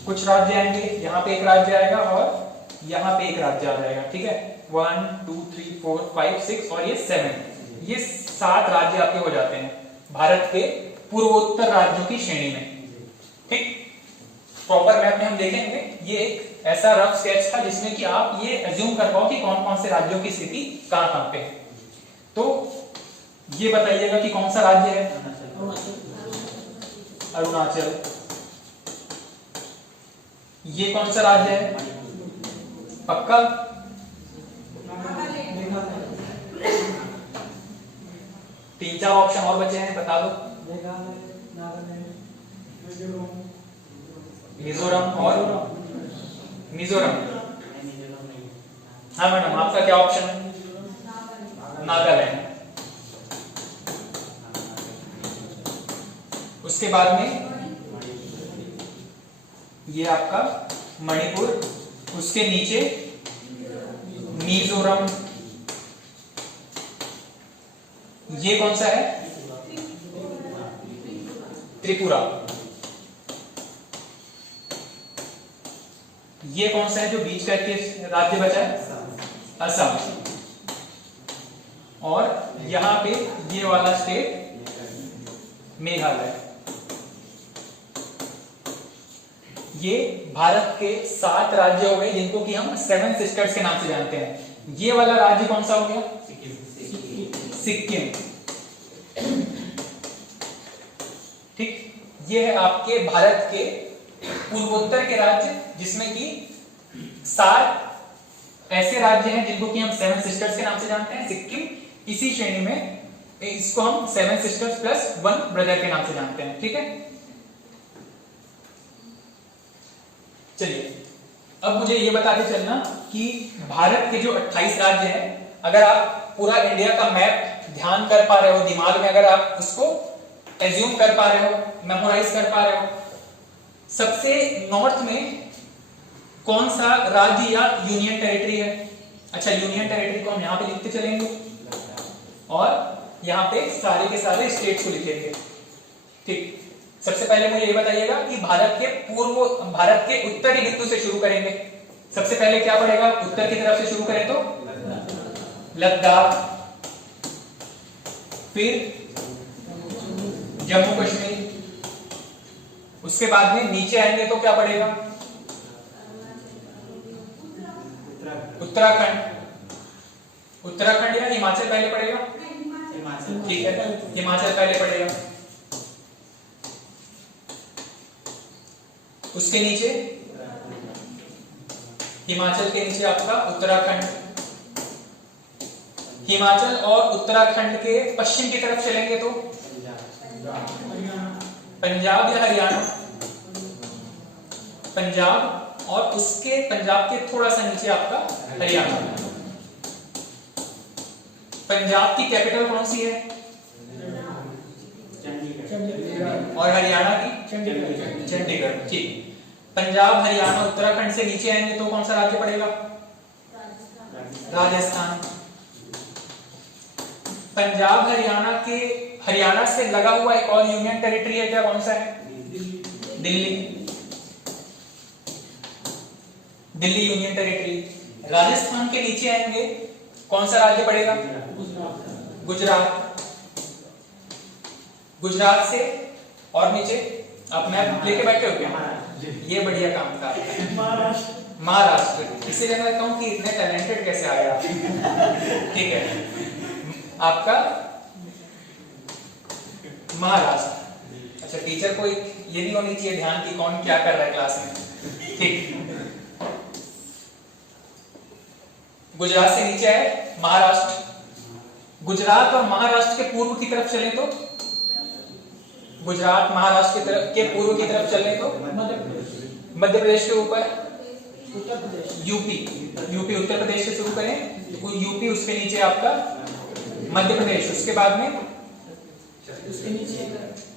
कुछ राज्य आएंगे, यहां पे एक राज्य आएगा और यहां पे एक राज्य आ जाएगा, ठीक है। 1 2 3 4 5 6 और ये 7, ये 7 राज्य आपके हो जाते हैं भारत के पूर्वोत्तर राज्यों की श्रेणी में, ठीक। प्रॉपर मैप में हम देखेंगे, ये एक ऐसा रफ स्केच था जिसमें कि आप ये अज्यूम कर पाओ कि कौन कौन से राज्यों की स्थिति कहां कहां पे है। तो ये बताइएगा कि कौन सा राज्य है, अरुणाचल। ये कौन सा राज्य है, पक्का, तीन चार ऑप्शन और बचे हैं, बता दो। मिजोरम और मिजोरम। हाँ मैडम, आपका क्या ऑप्शन है, नागालैंड। उसके बाद में ये आपका मणिपुर, उसके नीचे मिजोरम। ये कौन सा है, त्रिपुरा। ये कौन सा है जो बीच का एक राज्य बचा है, असम। और यहां पे ये वाला स्टेट मेघालय। ये भारत के 7 राज्य हो गए जिनको कि हम 7 सिस्टर्स के नाम से जानते हैं। ये वाला राज्य कौन सा हो गया, सिक्किम, ठीक। ये है आपके भारत के पूर्वोत्तर के राज्य, जिसमें कि 7 ऐसे राज्य हैं जिनको कि हम 7 सिस्टर्स के नाम से जानते हैं। सिक्किम इसी श्रेणी में, इसको हम 7 सिस्टर्स प्लस 1 ब्रदर के नाम से जानते हैं, ठीक है। चलिए अब मुझे ये बताते चलना कि भारत के जो 28 राज्य हैं, अगर आप पूरा इंडिया का मैप ध्यान कर पा रहे हो दिमाग में, अगर आप उसको एज्यूम कर पा रहे हो, मेमोराइज कर पा रहे हो, सबसे नॉर्थ में कौन सा राज्य या यूनियन टेरिटरी है। अच्छा, यूनियन टेरिटरी को हम यहां पे लिखते चलेंगे और यहां पे सारे के सारे स्टेट्स को लिखेंगे, ठीक। सबसे पहले मुझे ये बताइएगा कि भारत के उत्तरी बिंदु से शुरू करेंगे। सबसे पहले क्या पड़ेगा, उत्तर की तरफ से शुरू करें तो लद्दाख, फिर जम्मू कश्मीर, उसके बाद में नीचे आएंगे तो क्या पड़ेगा, उत्तराखंड या हिमाचल पहले पड़ेगा, ठीक है, हिमाचल पहले पड़ेगा। उसके नीचे, हिमाचल के नीचे आपका उत्तराखंड। हिमाचल और उत्तराखंड के पश्चिम की तरफ चलेंगे तो पंजाब या हरियाणा, पंजाब, और उसके पंजाब के थोड़ा सा नीचे आपका हरियाणा। पंजाब की कैपिटल कौन सी है, और हरियाणा की चंडीगढ़, ठीक। पंजाब, हरियाणा, उत्तराखंड से नीचे आएंगे तो कौन सा राज्य पड़ेगा, राजस्थान। पंजाब हरियाणा से लगा हुआ एक और यूनियन टेरिटरी है क्या, कौन सा है? दिल्ली। Delhi union territory. राजस्थान के नीचे आएंगे, कौन सा राज्य पड़ेगा? गुजरात। गुजरात से और नीचे आप मैप लेके बैठे हो क्या? ये बढ़िया काम था। महाराष्ट्र। इसीलिए मैं कहूं कि इतने टैलेंटेड कैसे आ गए आप। ठीक है, आपका महाराष्ट्र। अच्छा, टीचर को ये नहीं होनी चाहिए ध्यान कि कौन क्या कर रहा है क्लास में। ठीक, गुजरात से नीचे है महाराष्ट्र। गुजरात और महाराष्ट्र के पूर्व की तरफ चले तो, गुजरात महाराष्ट्र के पूर्व की तरफ चले तो मध्य प्रदेश के ऊपर यूपी। यूपी उत्तर प्रदेश से शुरू करें, यूपी उसके नीचे आपका मध्य प्रदेश, उसके बाद में उसके नीचे,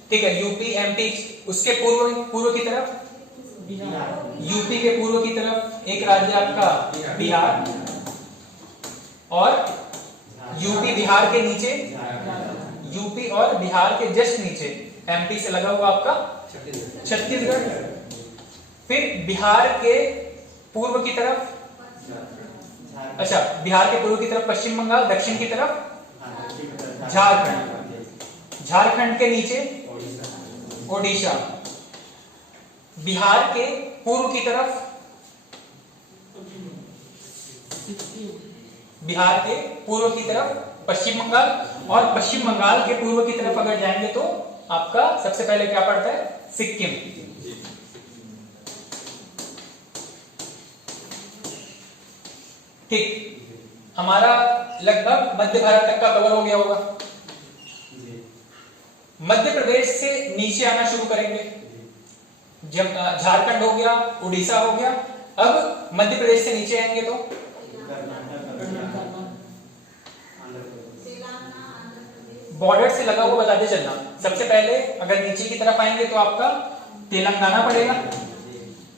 ठीक है, यूपी एमपी, उसके पूर्व की तरफ यूपी के पूर्व की तरफ एक राज्य आपका बिहार, और यूपी बिहार के नीचे, यूपी और बिहार के जस्ट नीचे एमपी से लगा हुआ आपका छत्तीसगढ़। फिर बिहार के पूर्व की तरफ, अच्छा, बिहार के पूर्व की तरफ पश्चिम बंगाल, दक्षिण की तरफ झारखंड, झारखंड के नीचे ओडिशा, बिहार के पूर्व की तरफ, बिहार के पूर्व की तरफ पश्चिम बंगाल, और पश्चिम बंगाल के पूर्व की तरफ अगर जाएंगे तो आपका सबसे पहले क्या पड़ता है? सिक्किम। ठीक, हमारा लगभग मध्य भारत तक का कवर हो गया होगा। मध्य प्रदेश से नीचे आना शुरू करेंगे, जब झारखंड हो गया, उड़ीसा हो गया, अब मध्य प्रदेश से नीचे आएंगे तो बॉर्डर से लगा हुआ बताते चलना। सबसे पहले अगर नीचे की तरफ आएंगे तो आपका तेलंगाना पड़ेगा,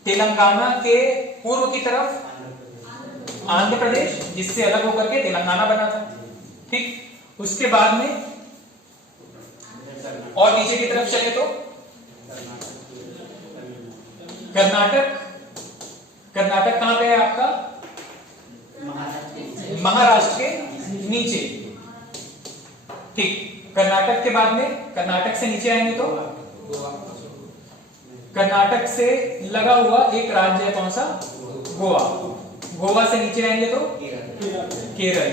तेलंगाना के पूर्व की तरफ आंध्र प्रदेश, जिससे अलग होकर के तेलंगाना बना था। ठीक, उसके बाद में और नीचे की तरफ चले तो कर्नाटक। कर्नाटक कहां पे है आपका? महाराष्ट्र के नीचे। ठीक, कर्नाटक के बाद में, कर्नाटक से नीचे आएंगे तो कर्नाटक से लगा हुआ एक राज्य है, कौन सा? गोवा। गोवा से नीचे आएंगे तो केरल।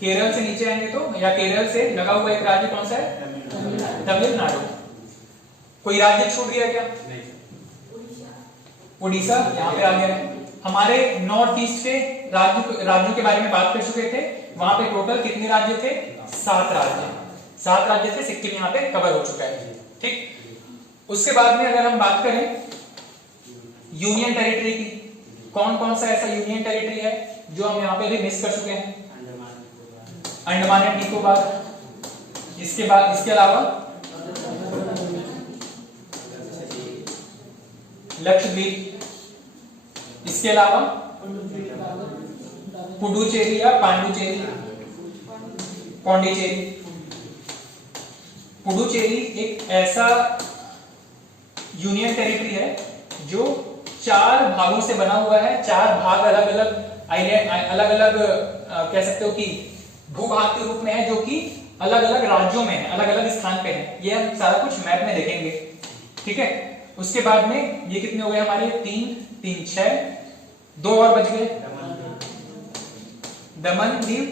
केरल से नीचे आएंगे तो, या केरल से लगा हुआ एक राज्य कौन सा है? तमिलनाडु। कोई राज्य छूट गया क्या? उड़ीसा यहाँ पे आ गया है। हमारे नॉर्थ ईस्ट के राज्यों के बारे में बात कर चुके थे। वहां पे टोटल कितने राज्य थे? 7 राज्य। 7 राज्य थे, सिक्किम यहाँ पे कवर हो चुका है। ठीक, उसके बाद में अगर हम बात करें यूनियन टेरिटरी की, कौन कौन सा ऐसा यूनियन टेरिटरी है जो हम यहाँ पे भी मिस कर चुके हैं? अंडमान एंड निकोबार। इसके बाद, इसके अलावा लक्षद्वीप, इसके अलावा पुडुचेरी या पांडुचेरी, पौंडीचेरी। पुडुचेरी एक ऐसा यूनियन टेरिटरी है जो 4 भागों से बना हुआ है। 4 भाग अलग अलग आइलैंड, अलग अलग कह सकते हो कि भूभाग के रूप में है, जो कि अलग अलग राज्यों में है, अलग अलग स्थान पे है। ये हम सारा कुछ मैप में देखेंगे। ठीक है, उसके बाद में ये कितने हो गए हमारे? 3 3 6, 2 और बच गए। दमन दीव,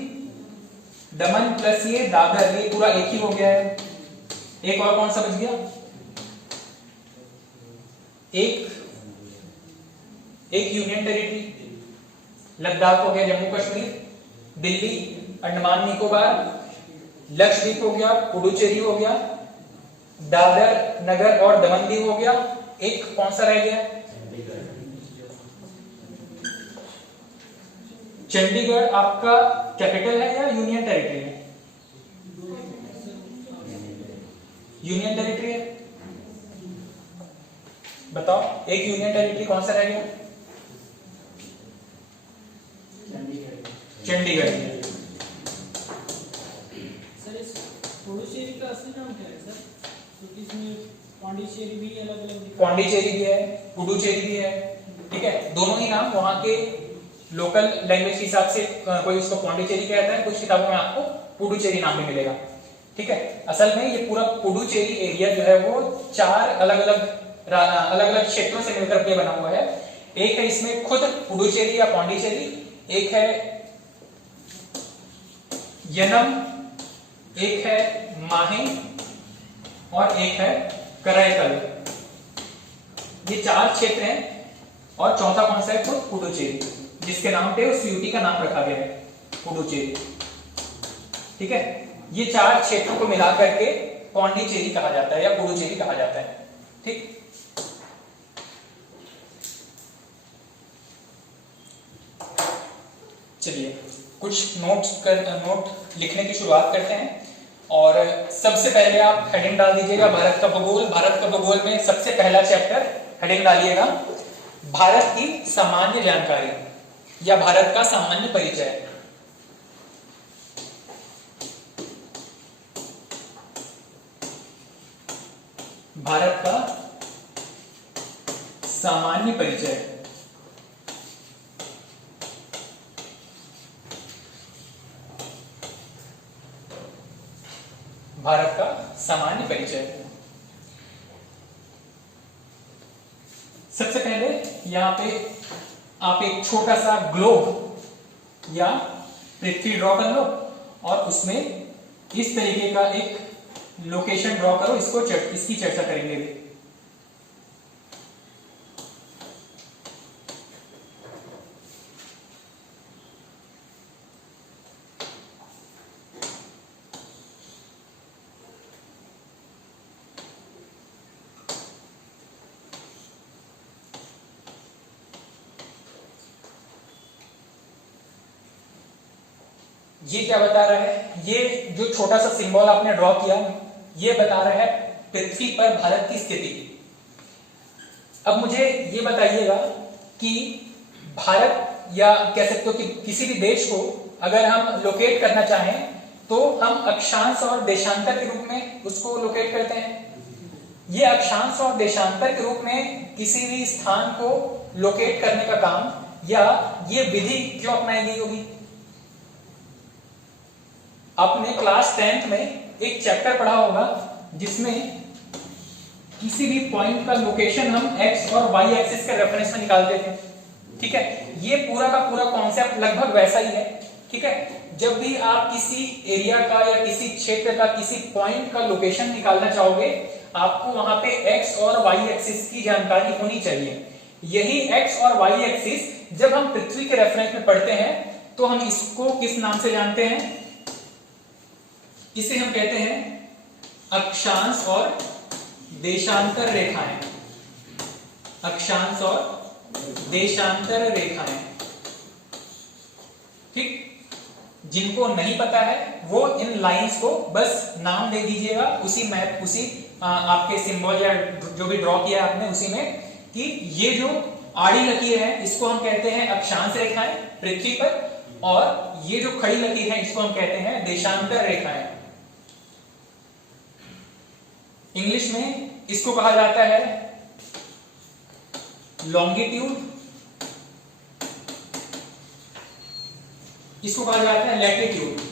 दमन प्लस ये दादर, ये पूरा एक ही हो गया है। एक और कौन सा बच गया? एक यूनियन टेरिटरी, लद्दाख हो गया, जम्मू कश्मीर, दिल्ली, अंडमान निकोबार, लक्षद्वीप हो गया, पुडुचेरी हो गया, दादर नगर और दमन दीव हो गया। एक कौन सा रह गया? चंडीगढ़ आपका कैपिटल है या यूनियन टेरिटरी है? यूनियन टेरिटरी है। बताओ, एक यूनियन टेरिटरी कौन सा रह गया? चंडीगढ़। का असली नाम क्या है सर? क्योंकि इसमें पांडिचेरी भी अलग अलग, पांडिचेरी भी है, पुडुचेरी भी है, ठीक है। दोनों ही नाम वहां के लोकल लैंग्वेज के हिसाब से कोई उसको पांडिचेरी कहता है, कुछ किताबों में आपको पुडुचेरी नाम भी मिलेगा, ठीक है। असल में ये पूरा पुडुचेरी एरिया जो है वो 4 अलग अलग क्षेत्रों से मिलकर के बना हुआ है। एक है इसमें खुद पुडुचेरी या पांडिचेरी, एक है यनम, एक है माहे और एक है कराईकल। ये 4 क्षेत्र हैं और चौथा कौन सा है? खुद पुडुचेरी, जिसके नाम पे उस यूटी का नाम रखा गया है पुडुचेरी, ठीक है। ये 4 क्षेत्रों को मिलाकर के पांडिचेरी कहा जाता है या पुडुचेरी कहा जाता है, ठीक। चलिए कुछ नोट लिखने की शुरुआत करते हैं। और सबसे पहले आप हेडिंग डाल दीजिएगा भारत का भूगोल। भारत का भूगोल में सबसे पहला चैप्टर हेडिंग डालिएगा भारत की सामान्य जानकारी या भारत का सामान्य परिचय। भारत का सामान्य परिचय। भारत का सामान्य परिचय। सबसे पहले यहां पे आप एक छोटा सा ग्लोब या पृथ्वी ड्रॉ कर लो और उसमें इस तरीके का एक लोकेशन ड्रॉ करो। इसकी चर्चा करेंगे भी। ये क्या बता रहा है? ये जो छोटा सा सिंबल आपने ड्रॉ किया, ये बता रहा है पृथ्वी पर भारत की स्थिति। अब मुझे ये बताइएगा कि भारत या कह सकते हो कि किसी भी देश को अगर हम लोकेट करना चाहें तो हम अक्षांश और देशांतर के रूप में उसको लोकेट करते हैं। ये अक्षांश और देशांतर के रूप में किसी भी स्थान को लोकेट करने का काम या ये विधि क्यों अपनाई गई होगी? आपने क्लास 10th में एक चैप्टर पढ़ा होगा जिसमें किसी भी पॉइंट का लोकेशन हम एक्स और वाई एक्सिस के रेफरेंस में निकालते थे, ठीक है। ये पूरा का पूरा कॉन्सेप्ट लगभग वैसा ही है, ठीक है। जब भी आप किसी एरिया का या किसी क्षेत्र का किसी पॉइंट का लोकेशन निकालना चाहोगे, आपको वहां पे एक्स और वाई एक्सिस की जानकारी होनी चाहिए। यही एक्स और वाई एक्सिस जब हम पृथ्वी के रेफरेंस में पढ़ते हैं तो हम इसको किस नाम से जानते हैं? इसे हम कहते हैं अक्षांश और देशांतर रेखाएं। अक्षांश और देशांतर रेखाएं, ठीक। जिनको नहीं पता है वो इन लाइंस को बस नाम दे दीजिएगा उसी मैप, उसी आपके सिंबल या जो भी ड्रॉ किया है आपने उसी में, कि ये जो आड़ी लकीर है इसको हम कहते हैं अक्षांश रेखाएं पृथ्वी पर, और ये जो खड़ी लकीर है इसको हम कहते हैं देशांतर रेखाएं। इंग्लिश में इसको कहा जाता है लॉन्गिट्यूड, इसको कहा जाता है लैटिट्यूड।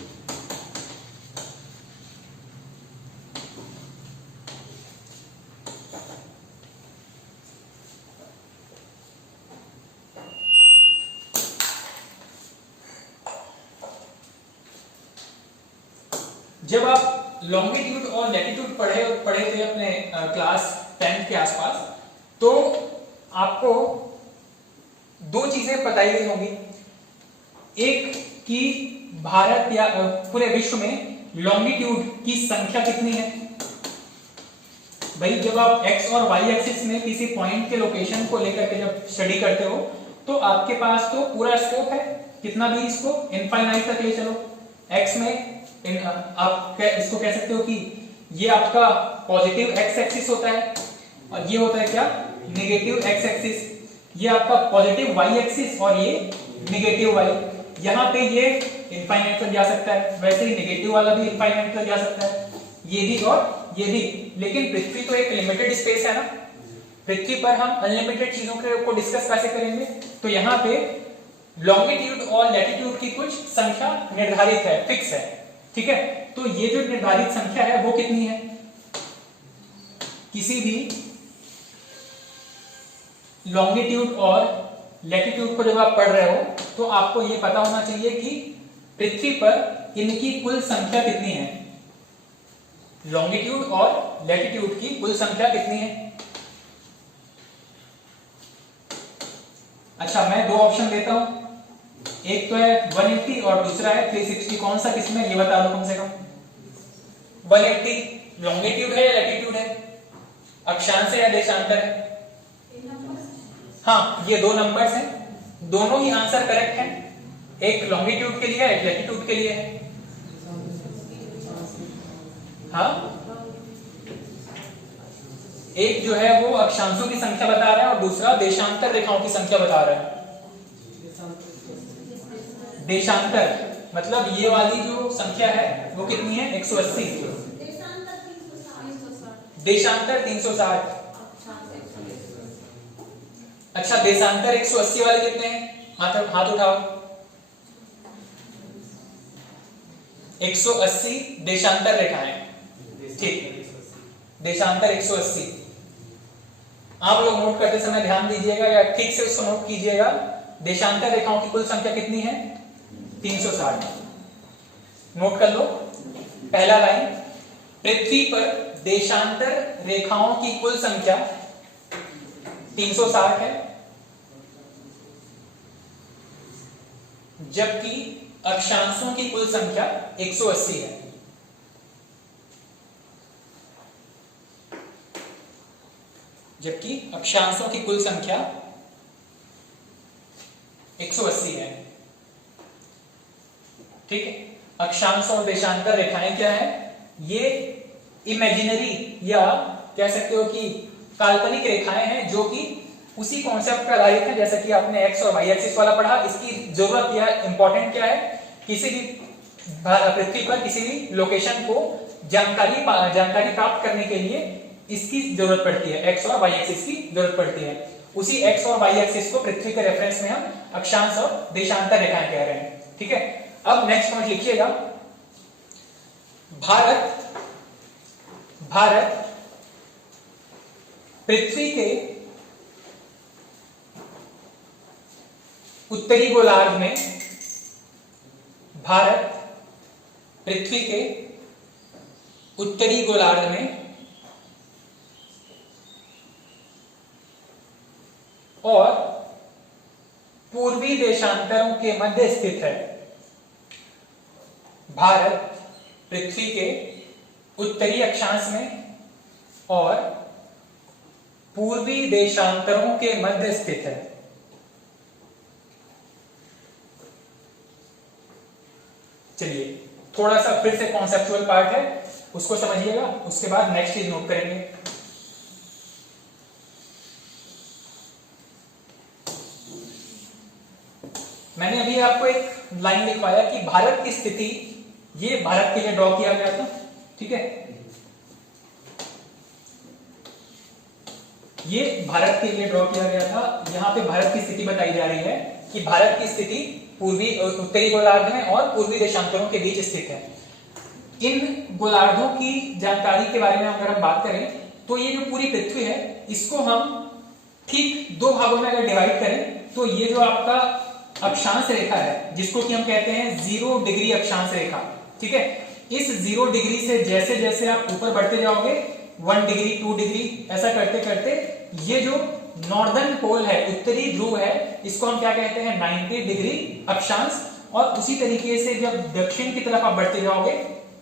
जब आप लॉन्गिट्यूड और लैटिट्यूड पढ़े थे अपने क्लास 10th के आसपास, तो आपको 2 चीजें बताई गई होंगी। एक कि भारत या पूरे विश्व में लॉन्गिट्यूड की संख्या कितनी है। भाई जब आप एक्स और वाई एक्सिस में किसी पॉइंट के लोकेशन को लेकर के जब स्टडी करते हो तो आपके पास तो पूरा स्कोप है, कितना भी इसको इनफाइनाइट तक ले चलो। एक्स में आप इसको कह सकते हो कि ये आपका पॉजिटिव एक्स एक्सिस होता है और ये होता है क्या? Negative x axis. ये आपका पॉजिटिव वाई एक्सिस और ये नेगेटिव वाई। यहाँ पे ये इनफाइनाइट तक जा सकता है, वैसे ही नेगेटिव वाला भी इनफाइनाइट तक जा सकता है। ये भी और ये भी। लेकिन पृथ्वी तो एक लिमिटेड स्पेस है ना, पृथ्वी पर हम अनलिमिटेड चीजों को डिस्कस कैसे करेंगे? तो यहाँ पे लॉन्गिट्यूड और लैटिट्यूड की कुछ संख्या निर्धारित है, फिक्स है, ठीक है। तो ये जो निर्धारित संख्या है वो कितनी है? किसी भी लॉन्गिट्यूड और लैटिट्यूड को जब आप पढ़ रहे हो तो आपको ये पता होना चाहिए कि पृथ्वी पर इनकी कुल संख्या कितनी है। लॉन्गिट्यूड और लैटिट्यूड की कुल संख्या कितनी है? अच्छा, मैं दो ऑप्शन देता हूं, एक तो है 180 और दूसरा है 360। कौन सा किसमें ये बता दो कम से कम। 180 लॉन्गिट्यूड है या लैटिट्यूड है? अक्षांश है या देशांतर है? हाँ, ये दो नंबर्स हैं, दोनों ही आंसर करेक्ट हैं। एक लॉन्गिट्यूड के लिए है, एक लैटिट्यूड के लिए है। हाँ, एक जो है वो अक्षांशों की संख्या बता रहा है और दूसरा देशांतर रेखाओं की संख्या बता रहा है। देशांतर मतलब ये वाली जो संख्या है वो कितनी है? 180। देशांतर 360। अच्छा, देशांतर 180 वाले कितने हैं? हाथ उठाओ। 180 देशांतर रेखाएं, ठीक, देशांतर 180। आप लोग नोट करते समय ध्यान दीजिएगा या ठीक से उसको नोट कीजिएगा। देशांतर रेखाओं की कुल संख्या कितनी है? 360। नोट कर लो। पहला लाइन, पृथ्वी पर देशांतर रेखाओं की कुल संख्या 360 है, जबकि अक्षांशों की कुल संख्या 180 है। जबकि अक्षांशों की कुल संख्या 180 है, ठीक है। अक्षांश और देशांतर रेखाएं क्या है? ये इमेजिनरी या कह सकते हो कि काल्पनिक रेखाएं हैं जो कि उसी कॉन्सेप्ट पर आधारित है जैसे कि आपने एक्स और वाई एक्सिस वाला पढ़ा। इसकी जरूरत क्या है, इंपॉर्टेंट क्या है? किसी भी पृथ्वी पर किसी भी लोकेशन को जानकारी प्राप्त करने के लिए इसकी जरूरत पड़ती है, एक्स और वाई एक्सिस की जरूरत पड़ती है। उसी एक्स और वाई एक्सिस को पृथ्वी के रेफरेंस में हम अक्षांश और देशांतर रेखाएं कह रहे हैं, ठीक है। अब नेक्स्ट पॉइंट लिखिएगा, भारत पृथ्वी के उत्तरी गोलार्ध में, भारत पृथ्वी के उत्तरी गोलार्ध में और पूर्वी देशांतरों के मध्य स्थित है। भारत पृथ्वी के उत्तरी अक्षांश में और पूर्वी देशांतरों के मध्य स्थित है। चलिए थोड़ा सा फिर से कॉन्सेप्चुअल पार्ट है, उसको समझिएगा, उसके बाद नेक्स्ट चीज नोट करेंगे। मैंने अभी आपको एक लाइन लिखवाया कि भारत की स्थिति, ये भारत के लिए ड्रॉ किया गया था, ठीक है। ये भारत के लिए ड्रॉ किया गया था। यहां पे भारत की स्थिति बताई जा रही है कि भारत की स्थिति पूर्वी उत्तरी गोलार्ध में और पूर्वी देशांतरों के बीच स्थित है। इन गोलार्धों की जानकारी के बारे में अगर हम बात करें तो ये जो पूरी पृथ्वी है इसको हम ठीक दो भागों में अगर डिवाइड करें तो ये जो आपका अक्षांश रेखा है जिसको कि हम कहते हैं 0 डिग्री अक्षांश रेखा, ठीक है। इस 0 डिग्री से जैसे जैसे आप ऊपर बढ़ते जाओगे 1 डिग्री 2 डिग्री ऐसा करते करते ये जो नॉर्दर्न पोल है, उत्तरी ध्रुव है, इसको हम क्या कहते हैं 90 डिग्री अक्षांश। और उसी तरीके से जब दक्षिण की तरफ आप बढ़ते जाओगे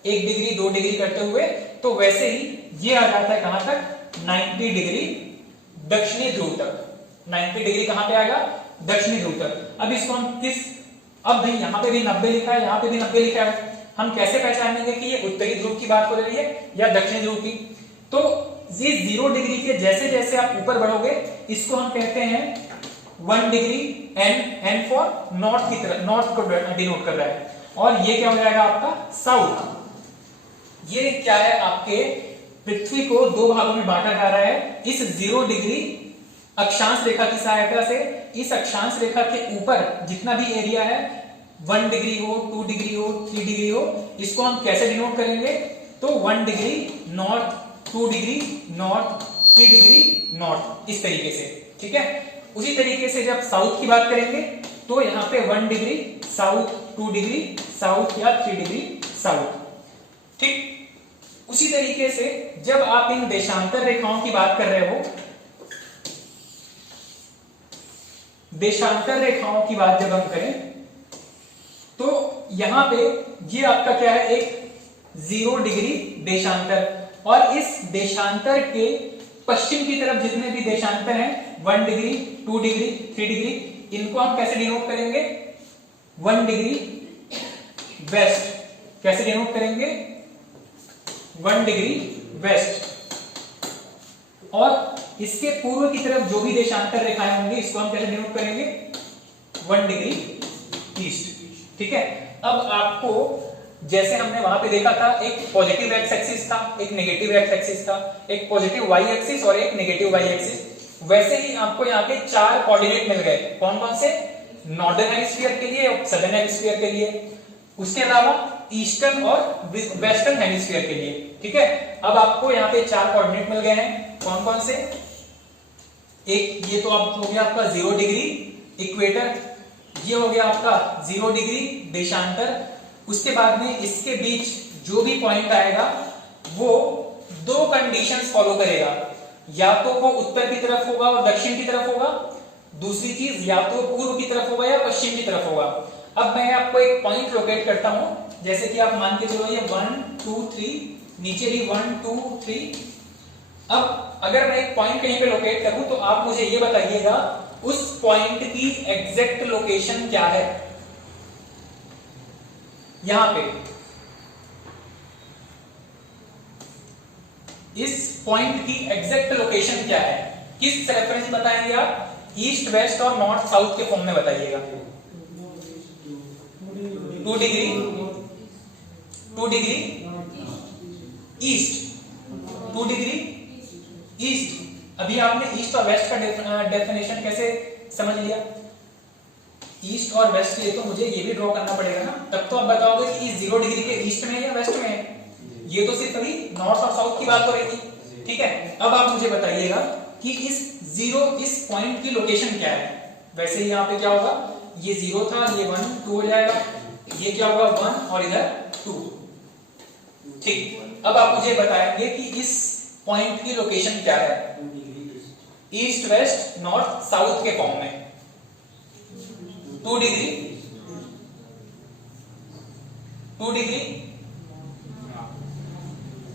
1 डिग्री 2 डिग्री करते हुए तो वैसे ही ये आ जाता है कहां तक 90 डिग्री दक्षिणी ध्रुव तक। 90 डिग्री कहां पे आएगा? दक्षिणी ध्रुव तक। अब इसको हम अब भाई यहाँ पे भी 90 लिखा है, यहाँ पे भी 90 लिखा है, हम कैसे पहचानेंगे कि ये उत्तरी ध्रुव की बात हो रही है या दक्षिणी ध्रुव की? तो ये 0 डिग्री के जैसे जैसे आप ऊपर बढ़ोगे इसको हम कहते हैं 1 डिग्री, एन फॉर नॉर्थ की तरफ, नॉर्थ को डिनोट कर रहा है। और ये क्या हो जाएगा आपका साउथ, ये क्या है, आपके पृथ्वी को दो भागों में बांटा जा रहा है इस 0 डिग्री अक्षांश रेखा की सहायता से। इस अक्षांश रेखा के ऊपर जितना भी एरिया है, 1 डिग्री हो, 2 डिग्री हो, 3 डिग्री हो, इसको हम कैसे डिनोट करेंगे, तो 1 degree north, 2 degree north, 3 degree north, इस तरीके से। ठीक है, उसी तरीके से जब साउथ की बात करेंगे तो यहाँ पे 1 डिग्री साउथ, 2 डिग्री साउथ या 3 डिग्री साउथ। ठीक, उसी तरीके से जब आप इन देशांतर रेखाओं की बात कर रहे हो, देशांतर रेखाओं की बात जब हम करें तो यहां पे ये आपका क्या है, एक 0 डिग्री देशांतर, और इस देशांतर के पश्चिम की तरफ जितने भी देशांतर हैं, 1 डिग्री, 2 डिग्री, 3 डिग्री, इनको हम कैसे डिनोट करेंगे, 1 डिग्री वेस्ट। कैसे डिनोट करेंगे, 1 डिग्री वेस्ट। और इसके पूर्व की तरफ जो भी देशांतर रेखाएं होंगी, इसको हम कैसे डिनोट करेंगे, 1 डिग्री ईस्ट। ठीक है, अब आपको जैसे हमने वहां पे देखा था, एक पॉजिटिव एक्स एक्सिस था, एक नेगेटिव एक्स एक्सिस था, एक पॉजिटिव वाई एक्सिस और एक नेगेटिव वाई एक्सिस, वैसे ही आपको यहाँ पे 4 कोऑर्डिनेट मिल गए। कौन कौन से, नॉर्दर्न हेमिस्फीयर के लिए और सदर्न हेमिस्फीयर के लिए, उसके अलावा ईस्टर्न और वेस्टर्न हेमिस्फीयर के लिए। ठीक है, अब आपको यहाँ पे 4 कोऑर्डिनेट मिल गए हैं। कौन कौन से, एक ये तो आप हो गया आपका 0 डिग्री इक्वेटर, ये हो गया आपका 0 डिग्री देशांतर। उसके बाद में इसके बीच जो भी पॉइंट आएगा वो 2 कंडीशंस फॉलो करेगा, या तो वो उत्तर की तरफ होगा और दक्षिण की तरफ होगा, दूसरी चीज या तो पूर्व की तरफ होगा या पश्चिम की तरफ होगा। अब मैं आपको एक पॉइंट लोकेट करता हूं, जैसे कि आप मान के चलो ये 1 2 3, नीचे भी 1 2 3। अब अगर मैं एक पॉइंट कहीं पे लोकेट करूं तो आप मुझे ये बताइएगा उस पॉइंट की एग्जैक्ट लोकेशन क्या है। यहां पे इस पॉइंट की एग्जैक्ट लोकेशन क्या है, किस रेफरेंस बताएंगे आप, ईस्ट वेस्ट और नॉर्थ साउथ के फॉर्म में बताइएगा। 2 degree, 2 degree east, 2 degree east. अभी आपने ईस्ट और वेस्ट का डेफिनेशन कैसे समझ लिया, ईस्ट और वेस्ट के लिए तो मुझे ये भी ड्रॉ करना पड़ेगा ना, तब तो आप बताओगे कि 0 डिग्री के ईस्ट में है या वेस्ट में है। ये तो सिर्फ अभी नॉर्थ और साउथ की बात हो रही थी। ठीक है, अब आप मुझे बताइएगा कि इस पॉइंट की लोकेशन क्या है। वैसे ही यहाँ पे क्या होगा, ये 0 था, ये 1 2 हो जाएगा, ये क्या होगा 1 और इधर 2। ठीक, अब आप मुझे बताएंगे कि इस पॉइंट की लोकेशन क्या है, ईस्ट वेस्ट नॉर्थ साउथ के फॉर्म में। 2 डिग्री, 2 डिग्री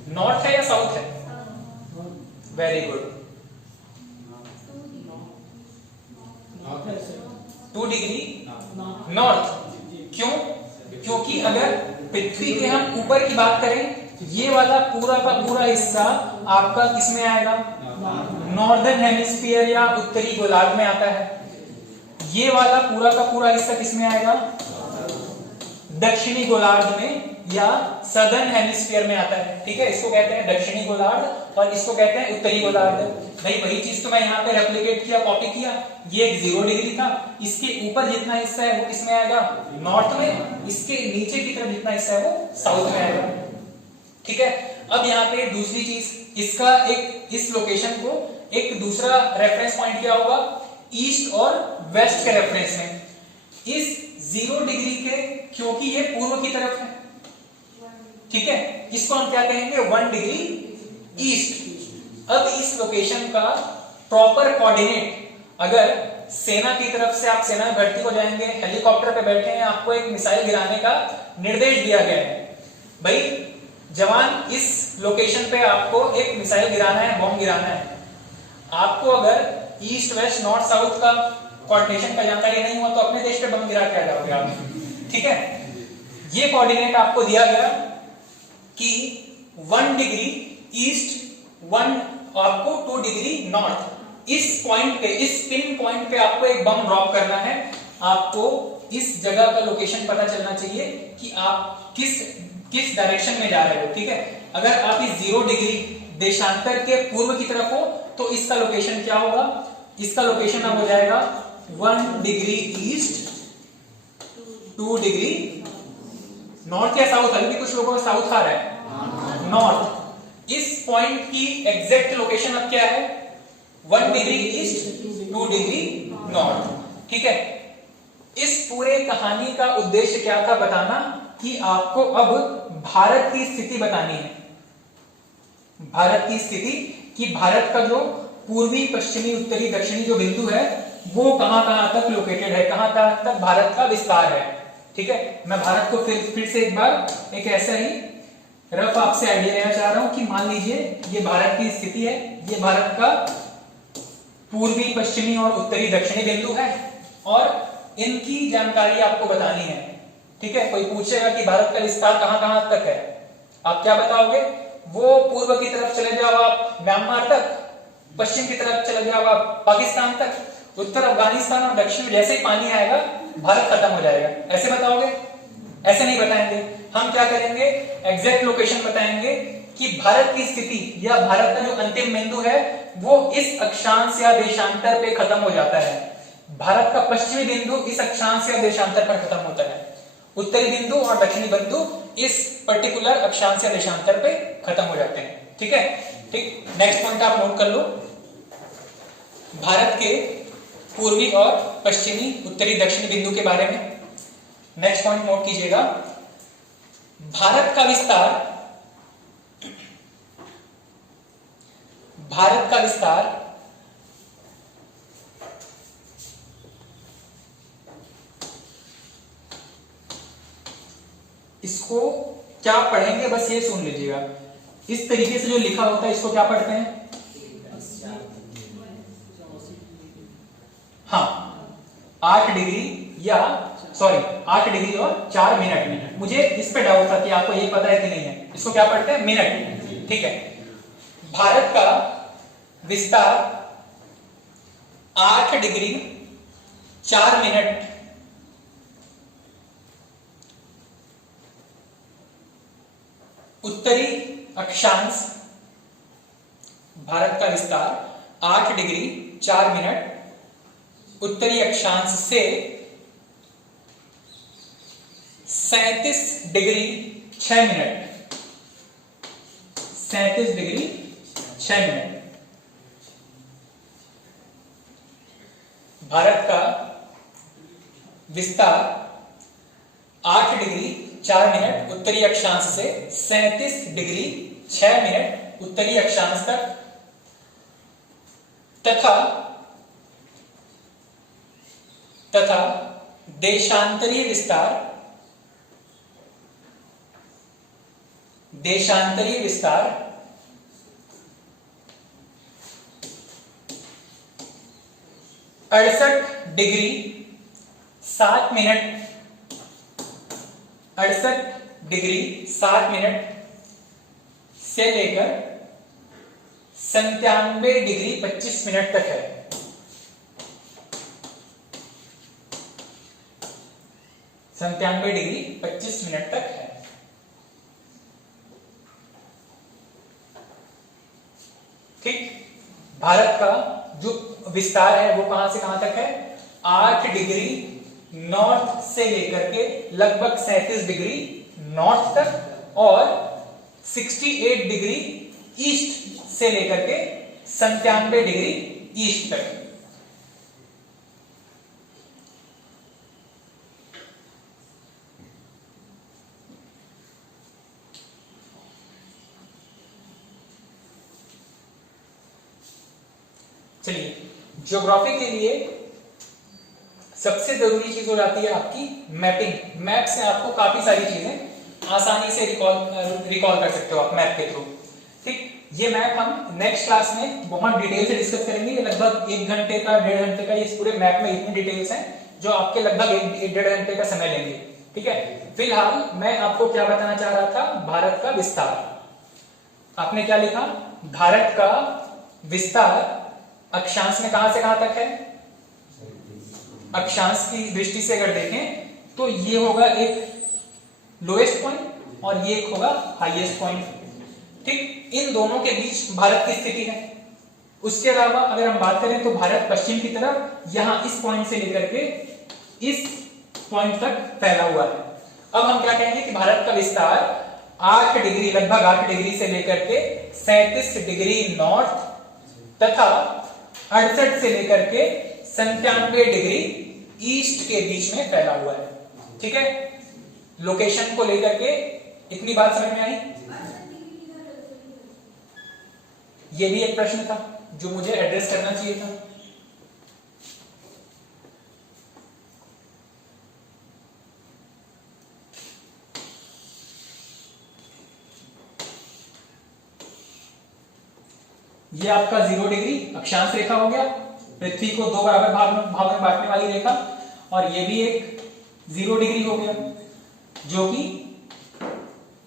नॉर्थ है या साउथ है, वेरी गुड, 2 डिग्री नॉर्थ। क्यों, क्योंकि अगर पृथ्वी के हम ऊपर की बात करें, ये वाला पूरा का पूरा हिस्सा आपका किसमें आएगा, नॉर्दर्न हेमिस्फीयर या उत्तरी गोलार्ध में आता है। ये वाला पूरा का पूरा हिस्सा किसमें आएगा, दक्षिणी गोलार्ध में या सदर्न हेमिस्फीयर में आता है। ठीक है, इसको कहते हैं दक्षिणी गोलार्ध और इसको कहते हैं उत्तरी गोलार्ध। भाई वही चीज तो मैं यहाँ पे रेप्लिकेट किया, कॉपी किया। ये एक 0 डिग्री था, इसके ऊपर जितना हिस्सा है वो किसमें आएगा, नॉर्थ में, इसके नीचे की तरफ जितना हिस्सा है वो साउथ में आएगा। ठीक है, अब यहाँ पे दूसरी चीज, इसका एक इस लोकेशन को एक दूसरा रेफरेंस पॉइंट क्या होगा, ईस्ट और वेस्ट के रेफरेंस में। इस 0 डिग्री के, क्योंकि ये पूर्व की तरफ है, ठीक है, इसको हम क्या कहेंगे, 1 डिग्री ईस्ट। अब इस लोकेशन का प्रॉपर कोऑर्डिनेट, अगर सेना की तरफ से आप सेना भर्ती हो जाएंगे, हेलीकॉप्टर पे बैठे हैं, आपको एक मिसाइल गिराने का निर्देश दिया गया है, भाई जवान इस लोकेशन पे आपको एक मिसाइल गिराना है, बॉम्ब गिराना है। आपको अगर ईस्ट वेस्ट नॉर्थ साउथ का कोऑर्डिनेशन का जानकारी नहीं हुआ तो अपने देश पे बम गिरा के आ जाओगे आप। ठीक है, ये कोऑर्डिनेट आपको दिया गया कि 1 डिग्री ईस्ट, 1 आपको 2 डिग्री नॉर्थ। इस पॉइंट पे, इस पिन पॉइंट पे आपको एक बम ड्रॉप करना है। आपको इस जगह का लोकेशन पता चलना चाहिए कि आप किस डायरेक्शन में जा रहे हो। ठीक है, अगर आप इस 0 डिग्री देशांतर के पूर्व की तरफ हो तो इसका लोकेशन क्या होगा, इसका लोकेशन अब हो जाएगा 1 डिग्री ईस्ट 2 डिग्री नॉर्थ या साउथ, अभी भी कुछ लोगों को साउथ आ रहा है, नॉर्थ। इस पॉइंट की एग्जैक्ट लोकेशन अब क्या है, 1 डिग्री ईस्ट 2 डिग्री नॉर्थ, ठीक है। इस पूरे कहानी का उद्देश्य क्या था, बताना कि आपको अब भारत की स्थिति बतानी है, भारत की स्थिति कि भारत का जो पूर्वी पश्चिमी उत्तरी दक्षिणी जो बिंदु है वो कहां कहां तक लोकेटेड है, कहां कहां तक भारत का विस्तार है, ठीक है। मैं भारत को फिर से एक बार एक ऐसा ही रफ आपसे आइडिया लेना चाह रहा हूं कि मान लीजिए ये भारत की स्थिति है, ये भारत का पूर्वी पश्चिमी और उत्तरी दक्षिणी बिंदु है और इनकी जानकारी आपको बतानी है, ठीक है। कोई पूछेगा कि भारत का विस्तार कहां कहां तक है, आप क्या बताओगे, वो पूर्व की तरफ चले जाओ आप म्यांमार तक, पश्चिम की तरफ चले जाओ आप पाकिस्तान तक, उत्तर अफगानिस्तान और दक्षिण में जैसे ही पानी आएगा भारत खत्म हो जाएगा, ऐसे बताओगे, ऐसे नहीं बताएंगे। हम क्या करेंगे, एग्जैक्ट लोकेशन बताएंगे कि भारत की स्थिति या भारत का जो अंतिम बिंदु है वो इस अक्षांश या देशांतर पे खत्म हो जाता है, भारत का पश्चिमी बिंदु इस अक्षांश या देशांतर पर खत्म होता है, उत्तरी बिंदु और दक्षिणी बिंदु इस पर्टिकुलर अक्षांश या देशांतर पे खत्म हो जाते हैं, ठीक है। ठीक, नेक्स्ट पॉइंट आप नोट कर लो, भारत के पूर्वी और पश्चिमी उत्तरी दक्षिणी बिंदु के बारे में। नेक्स्ट पॉइंट नोट कीजिएगा, भारत का विस्तार, भारत का विस्तार इसको क्या पढ़ेंगे, बस ये सुन लीजिएगा, इस तरीके से जो लिखा होता है इसको क्या पढ़ते हैं, हाँ 8 डिग्री या सॉरी 8 डिग्री और 4 मिनट। मुझे इस पे डाउट था कि आपको ये पता है कि नहीं है, इसको क्या पढ़ते हैं, मिनट, ठीक है। भारत का विस्तार 8 डिग्री 4 मिनट उत्तरी अक्षांश, भारत का विस्तार 8 डिग्री 4 मिनट उत्तरी अक्षांश से 37 degree 6 minute, 37 degree 6 minute Bharat का विस्तार 8 डिग्री 4 मिनट उत्तरी अक्षांश से 37 डिग्री 6 मिनट उत्तरी अक्षांश तक तथा देशांतरीय विस्तार 68 डिग्री 7 मिनट 68 डिग्री 7 मिनट से लेकर 97 डिग्री 25 मिनट तक है। 97 डिग्री 25 मिनट तक है। ठीक, भारत का जो विस्तार है वो कहां से कहां तक है, 8 डिग्री नॉर्थ से लेकर के लगभग 37 डिग्री नॉर्थ तक और 68 डिग्री ईस्ट से लेकर के 97 डिग्री ईस्ट तक। चलिए, ज्योग्राफी के लिए सबसे जरूरी चीज हो जाती है आपकी मैपिंग। मैप से आपको काफी सारी चीजें आसानी से रिकॉल कर सकते हो आप मैप के थ्रू। ठीक, ये मैप हम नेक्स्ट क्लास में बहुत डिटेल से डिस्कस करेंगे। ये लगभग 1 घंटे का 1.5 घंटे का इस पूरे मैप में इतनी डिटेल्स हैं जो आपके लगभग 1-1.5 घंटे का समय लेंगे। ठीक है, फिलहाल मैं आपको क्या बताना चाह रहा था, भारत का विस्तार। आपने क्या लिखा, भारत का विस्तार अक्षांश में कहां से कहां तक है, अक्षांश की दृष्टि से अगर देखें तो ये होगा एक लोएस्ट पॉइंट और ये एक होगा हाईएस्ट पॉइंट। ठीक, इन दोनों के बीच भारत की स्थिति है। उसके अलावा अगर हम बात करें तो भारत पश्चिम की तरफ यहां इस पॉइंट से लेकर के इस पॉइंट तक फैला हुआ है। अब हम क्या कहेंगे कि भारत का विस्तार 8 डिग्री, लगभग 8 डिग्री से लेकर के 37 डिग्री नॉर्थ तथा 68 से लेकर के 97 डिग्री ईस्ट के बीच में फैला हुआ है। ठीक है, लोकेशन को लेकर के इतनी बात समझ में आई? ये भी एक प्रश्न था जो मुझे एड्रेस करना चाहिए था। ये आपका 0 डिग्री अक्षांश रेखा हो गया, पृथ्वी को दो बराबर भाग में बांटने वाली रेखा, और ये भी एक 0 डिग्री हो गया जो कि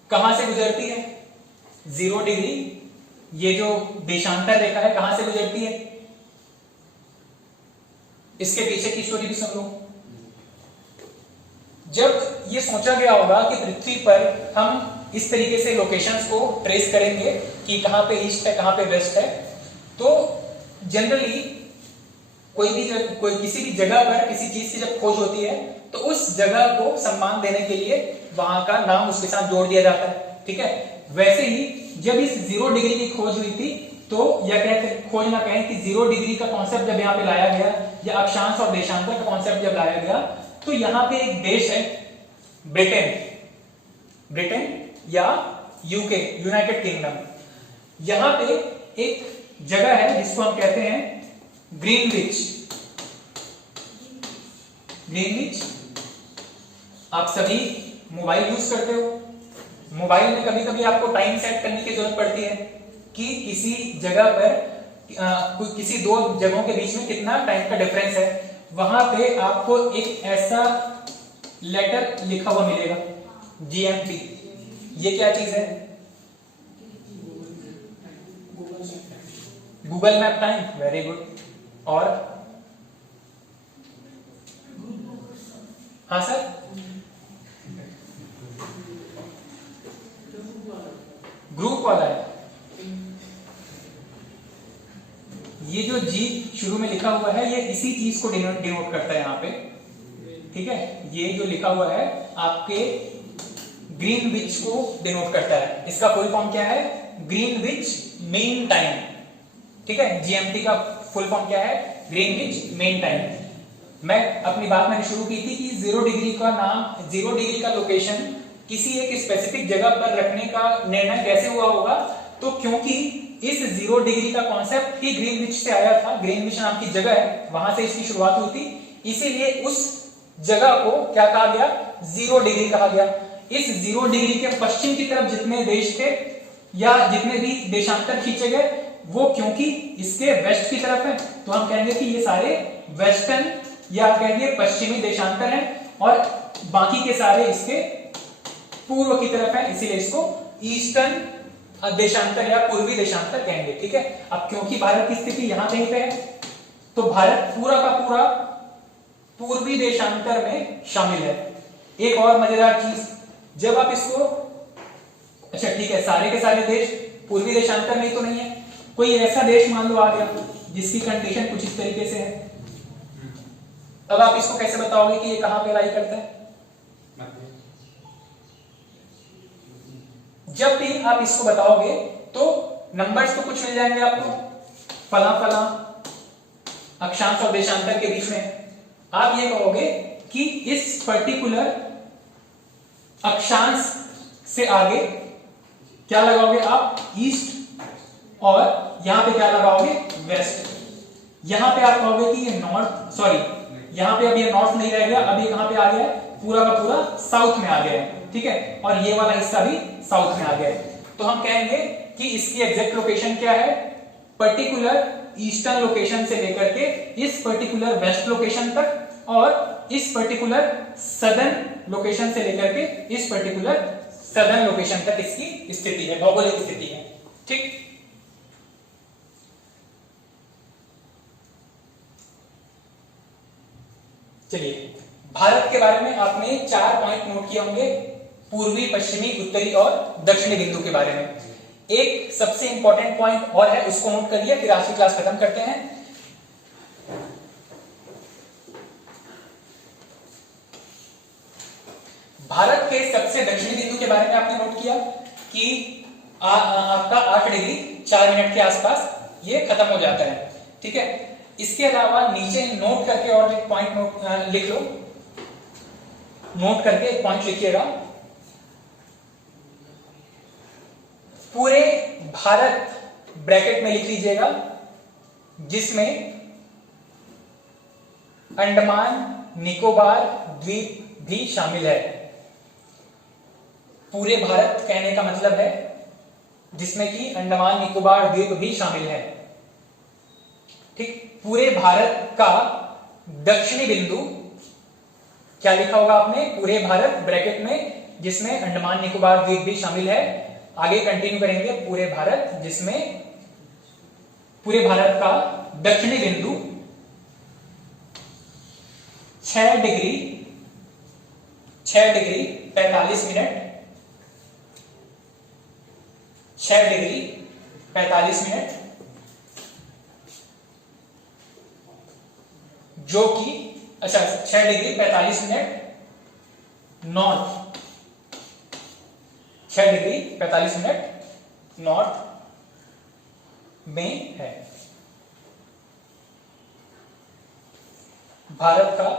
कहां से गुजरती है? 0 डिग्री, ये जो देशांतर रेखा है कहां से गुजरती है? इसके पीछे की स्टोरी भी सुन लो। जब ये सोचा गया होगा कि पृथ्वी पर हम इस तरीके से लोकेशंस को ट्रेस करेंगे कि कहां पे ईस्ट है, कहां पे वेस्ट है, तो जनरली कोई किसी भी जगह पर किसी चीज की जब खोज होती है तो उस जगह को सम्मान देने के लिए वहां का नाम उसके साथ जोड़ दिया जाता है। ठीक है, वैसे ही जब इस 0 डिग्री की खोज हुई थी तो या खोज ना कहें कि 0 डिग्री का कॉन्सेप्ट जब यहाँ पे लाया गया या अक्षांश और देशांतर का कॉन्सेप्ट जब लाया गया तो यहाँ पे एक देश है ब्रिटेन या यूके, यूनाइटेड किंगडम। यहां पे एक जगह है जिसको हम कहते हैं ग्रीनविच। आप सभी मोबाइल यूज करते हो, मोबाइल में कभी कभी आपको टाइम सेट करने की जरूरत पड़ती है कि किसी जगह पर किसी दो जगहों के बीच में कितना टाइम का डिफरेंस है। वहां पे आपको एक ऐसा लेटर लिखा हुआ मिलेगा GMT। ये क्या चीज है? Google map time, very good. और हाँ सर, ग्रुप वाला है। ये जो जी शुरू में लिखा हुआ है ये इसी चीज को डिनोट करता है यहाँ पे। ठीक है, ये जो लिखा हुआ है आपके ग्रीनविच को डिनोट करता है। इसका फुल फॉर्म क्या है? Greenwich mean time. ठीक है, GMT का फुल फॉर्म क्या है? Greenwich mean time. मैं अपनी बात मैंने शुरू की थी कि 0 डिग्री का नाम, 0 डिग्री का लोकेशन किसी एक स्पेसिफिक जगह पर रखने का निर्णय कैसे हुआ होगा, तो क्योंकि इस 0 डिग्री का कॉन्सेप्ट ही ग्रीनविच से आया था। ग्रीनविच नाम की जगह है, वहां से इसकी शुरुआत हुई थी, इसीलिए उस जगह को क्या कहा गया? 0 डिग्री कहा गया। इस 0 डिग्री के पश्चिम की तरफ जितने देश थे या जितने भी देशांतर खींचे गए वो क्योंकि इसके वेस्ट की तरफ है तो हम कहेंगे कि ये सारे वेस्टर्न या कहेंगे पश्चिमी देशांतर हैं, और बाकी के सारे इसके पूर्व की तरफ है, इसीलिए इसको ईस्टर्न देशांतर या पूर्वी देशांतर कहेंगे। ठीक है, अब क्योंकि भारत की स्थिति यहां कहीं पे है तो भारत पूरा का पूरा पूर्वी देशांतर में शामिल है। एक और मजेदार चीज, जब आप इसको, अच्छा ठीक है, सारे के सारे देश पूर्वी देशांतर में तो नहीं है, कोई ऐसा देश मान लो आ गया जिसकी कंडीशन कुछ इस तरीके से है, अब आप इसको कैसे बताओगे कि ये कहां पे लाई करता है? जब भी आप इसको बताओगे तो नंबर्स तो कुछ मिल जाएंगे आपको, फला फला अक्षांश और देशांतर के बीच में आप ये कहोगे कि इस पर्टिकुलर अक्षांश से आगे क्या लगाओगे आप? ईस्ट, और यहां पे क्या लगाओगे? वेस्ट। यहां पे आप कहोगे कि ये नॉर्थ, सॉरी यहां पे अब ये नॉर्थ नहीं रह गया, अब ये कहां पे आ गया है? पूरा का पूरा साउथ में आ गया है। ठीक है, और ये वाला हिस्सा भी साउथ में आ गया है। तो हम कहेंगे कि इसकी एग्जैक्ट लोकेशन क्या है? पर्टिकुलर ईस्टर्न लोकेशन से लेकर के इस पर्टिकुलर वेस्ट लोकेशन तक, और इस पर्टिकुलर सदर्न लोकेशन से लेकर के इस पर्टिकुलर सदर्न लोकेशन तक इसकी स्थिति है, भौगोलिक स्थिति है। ठीक, चलिए, भारत के बारे में आपने 4 पॉइंट नोट किए होंगे, पूर्वी, पश्चिमी, उत्तरी और दक्षिणी बिंदु के बारे में। एक सबसे इंपॉर्टेंट पॉइंट और है, उसको नोट करिए, फिर आज की क्लास खत्म करते हैं। भारत के सबसे दक्षिणी बिंदु के बारे में आपने नोट किया कि आपका 8 डिग्री 4 मिनट के आसपास ये खत्म हो जाता है, ठीक है। इसके अलावा नीचे नोट करके और एक पॉइंट लिख लो, नोट करके एक पॉइंट लिखिएगा, पूरे भारत ब्रैकेट में लिख लीजिएगा, जिसमें अंडमान निकोबार द्वीप भी शामिल है। पूरे भारत कहने का मतलब है जिसमें कि अंडमान निकोबार द्वीप भी शामिल है, ठीक। पूरे भारत का दक्षिणी बिंदु क्या लिखा होगा आपने, पूरे भारत ब्रैकेट में जिसमें अंडमान निकोबार द्वीप भी शामिल है। आगे कंटिन्यू करेंगे, पूरे भारत जिसमें पूरे भारत का दक्षिणी बिंदु 6 डिग्री 45 मिनट 6 डिग्री 45 मिनट, जो कि 6 degree 45 minute north, 6 degree 45 minute north में है। भारत का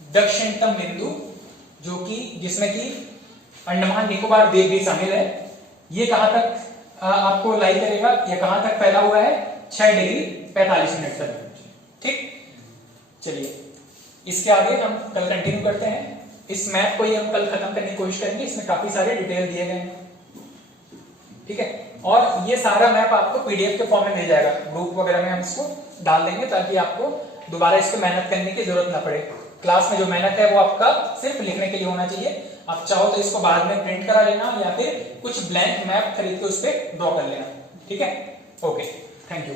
दक्षिणतम बिंदु, जो कि जिसमें कि अंडमान निकोबार द्वीप भी शामिल है, ये कहां तक आपको लाई करेगा, ये कहां तक फैला हुआ है, 6 डिग्री 45 मिनट तक, ठीक। चलिए इसके आगे हम कल कंटिन्यू करते हैं। इस मैप को ही हम कल खत्म करने की कोशिश करेंगे, इसमें काफी सारे डिटेल दिए गए हैं, ठीक है। और ये सारा मैप आपको पीडीएफ के फॉर्म में मिल जाएगा, ग्रुप वगैरह में हम इसको डाल देंगे, ताकि आपको दोबारा इस पर मेहनत करने की जरूरत ना पड़े। क्लास में जो मेहनत है वो आपका सिर्फ लिखने के लिए होना चाहिए। आप चाहो तो इसको बाद में प्रिंट करा लेना, या फिर कुछ ब्लैंक मैप खरीद के उस पर ड्रॉ कर लेना, ठीक है। Okay, thank you.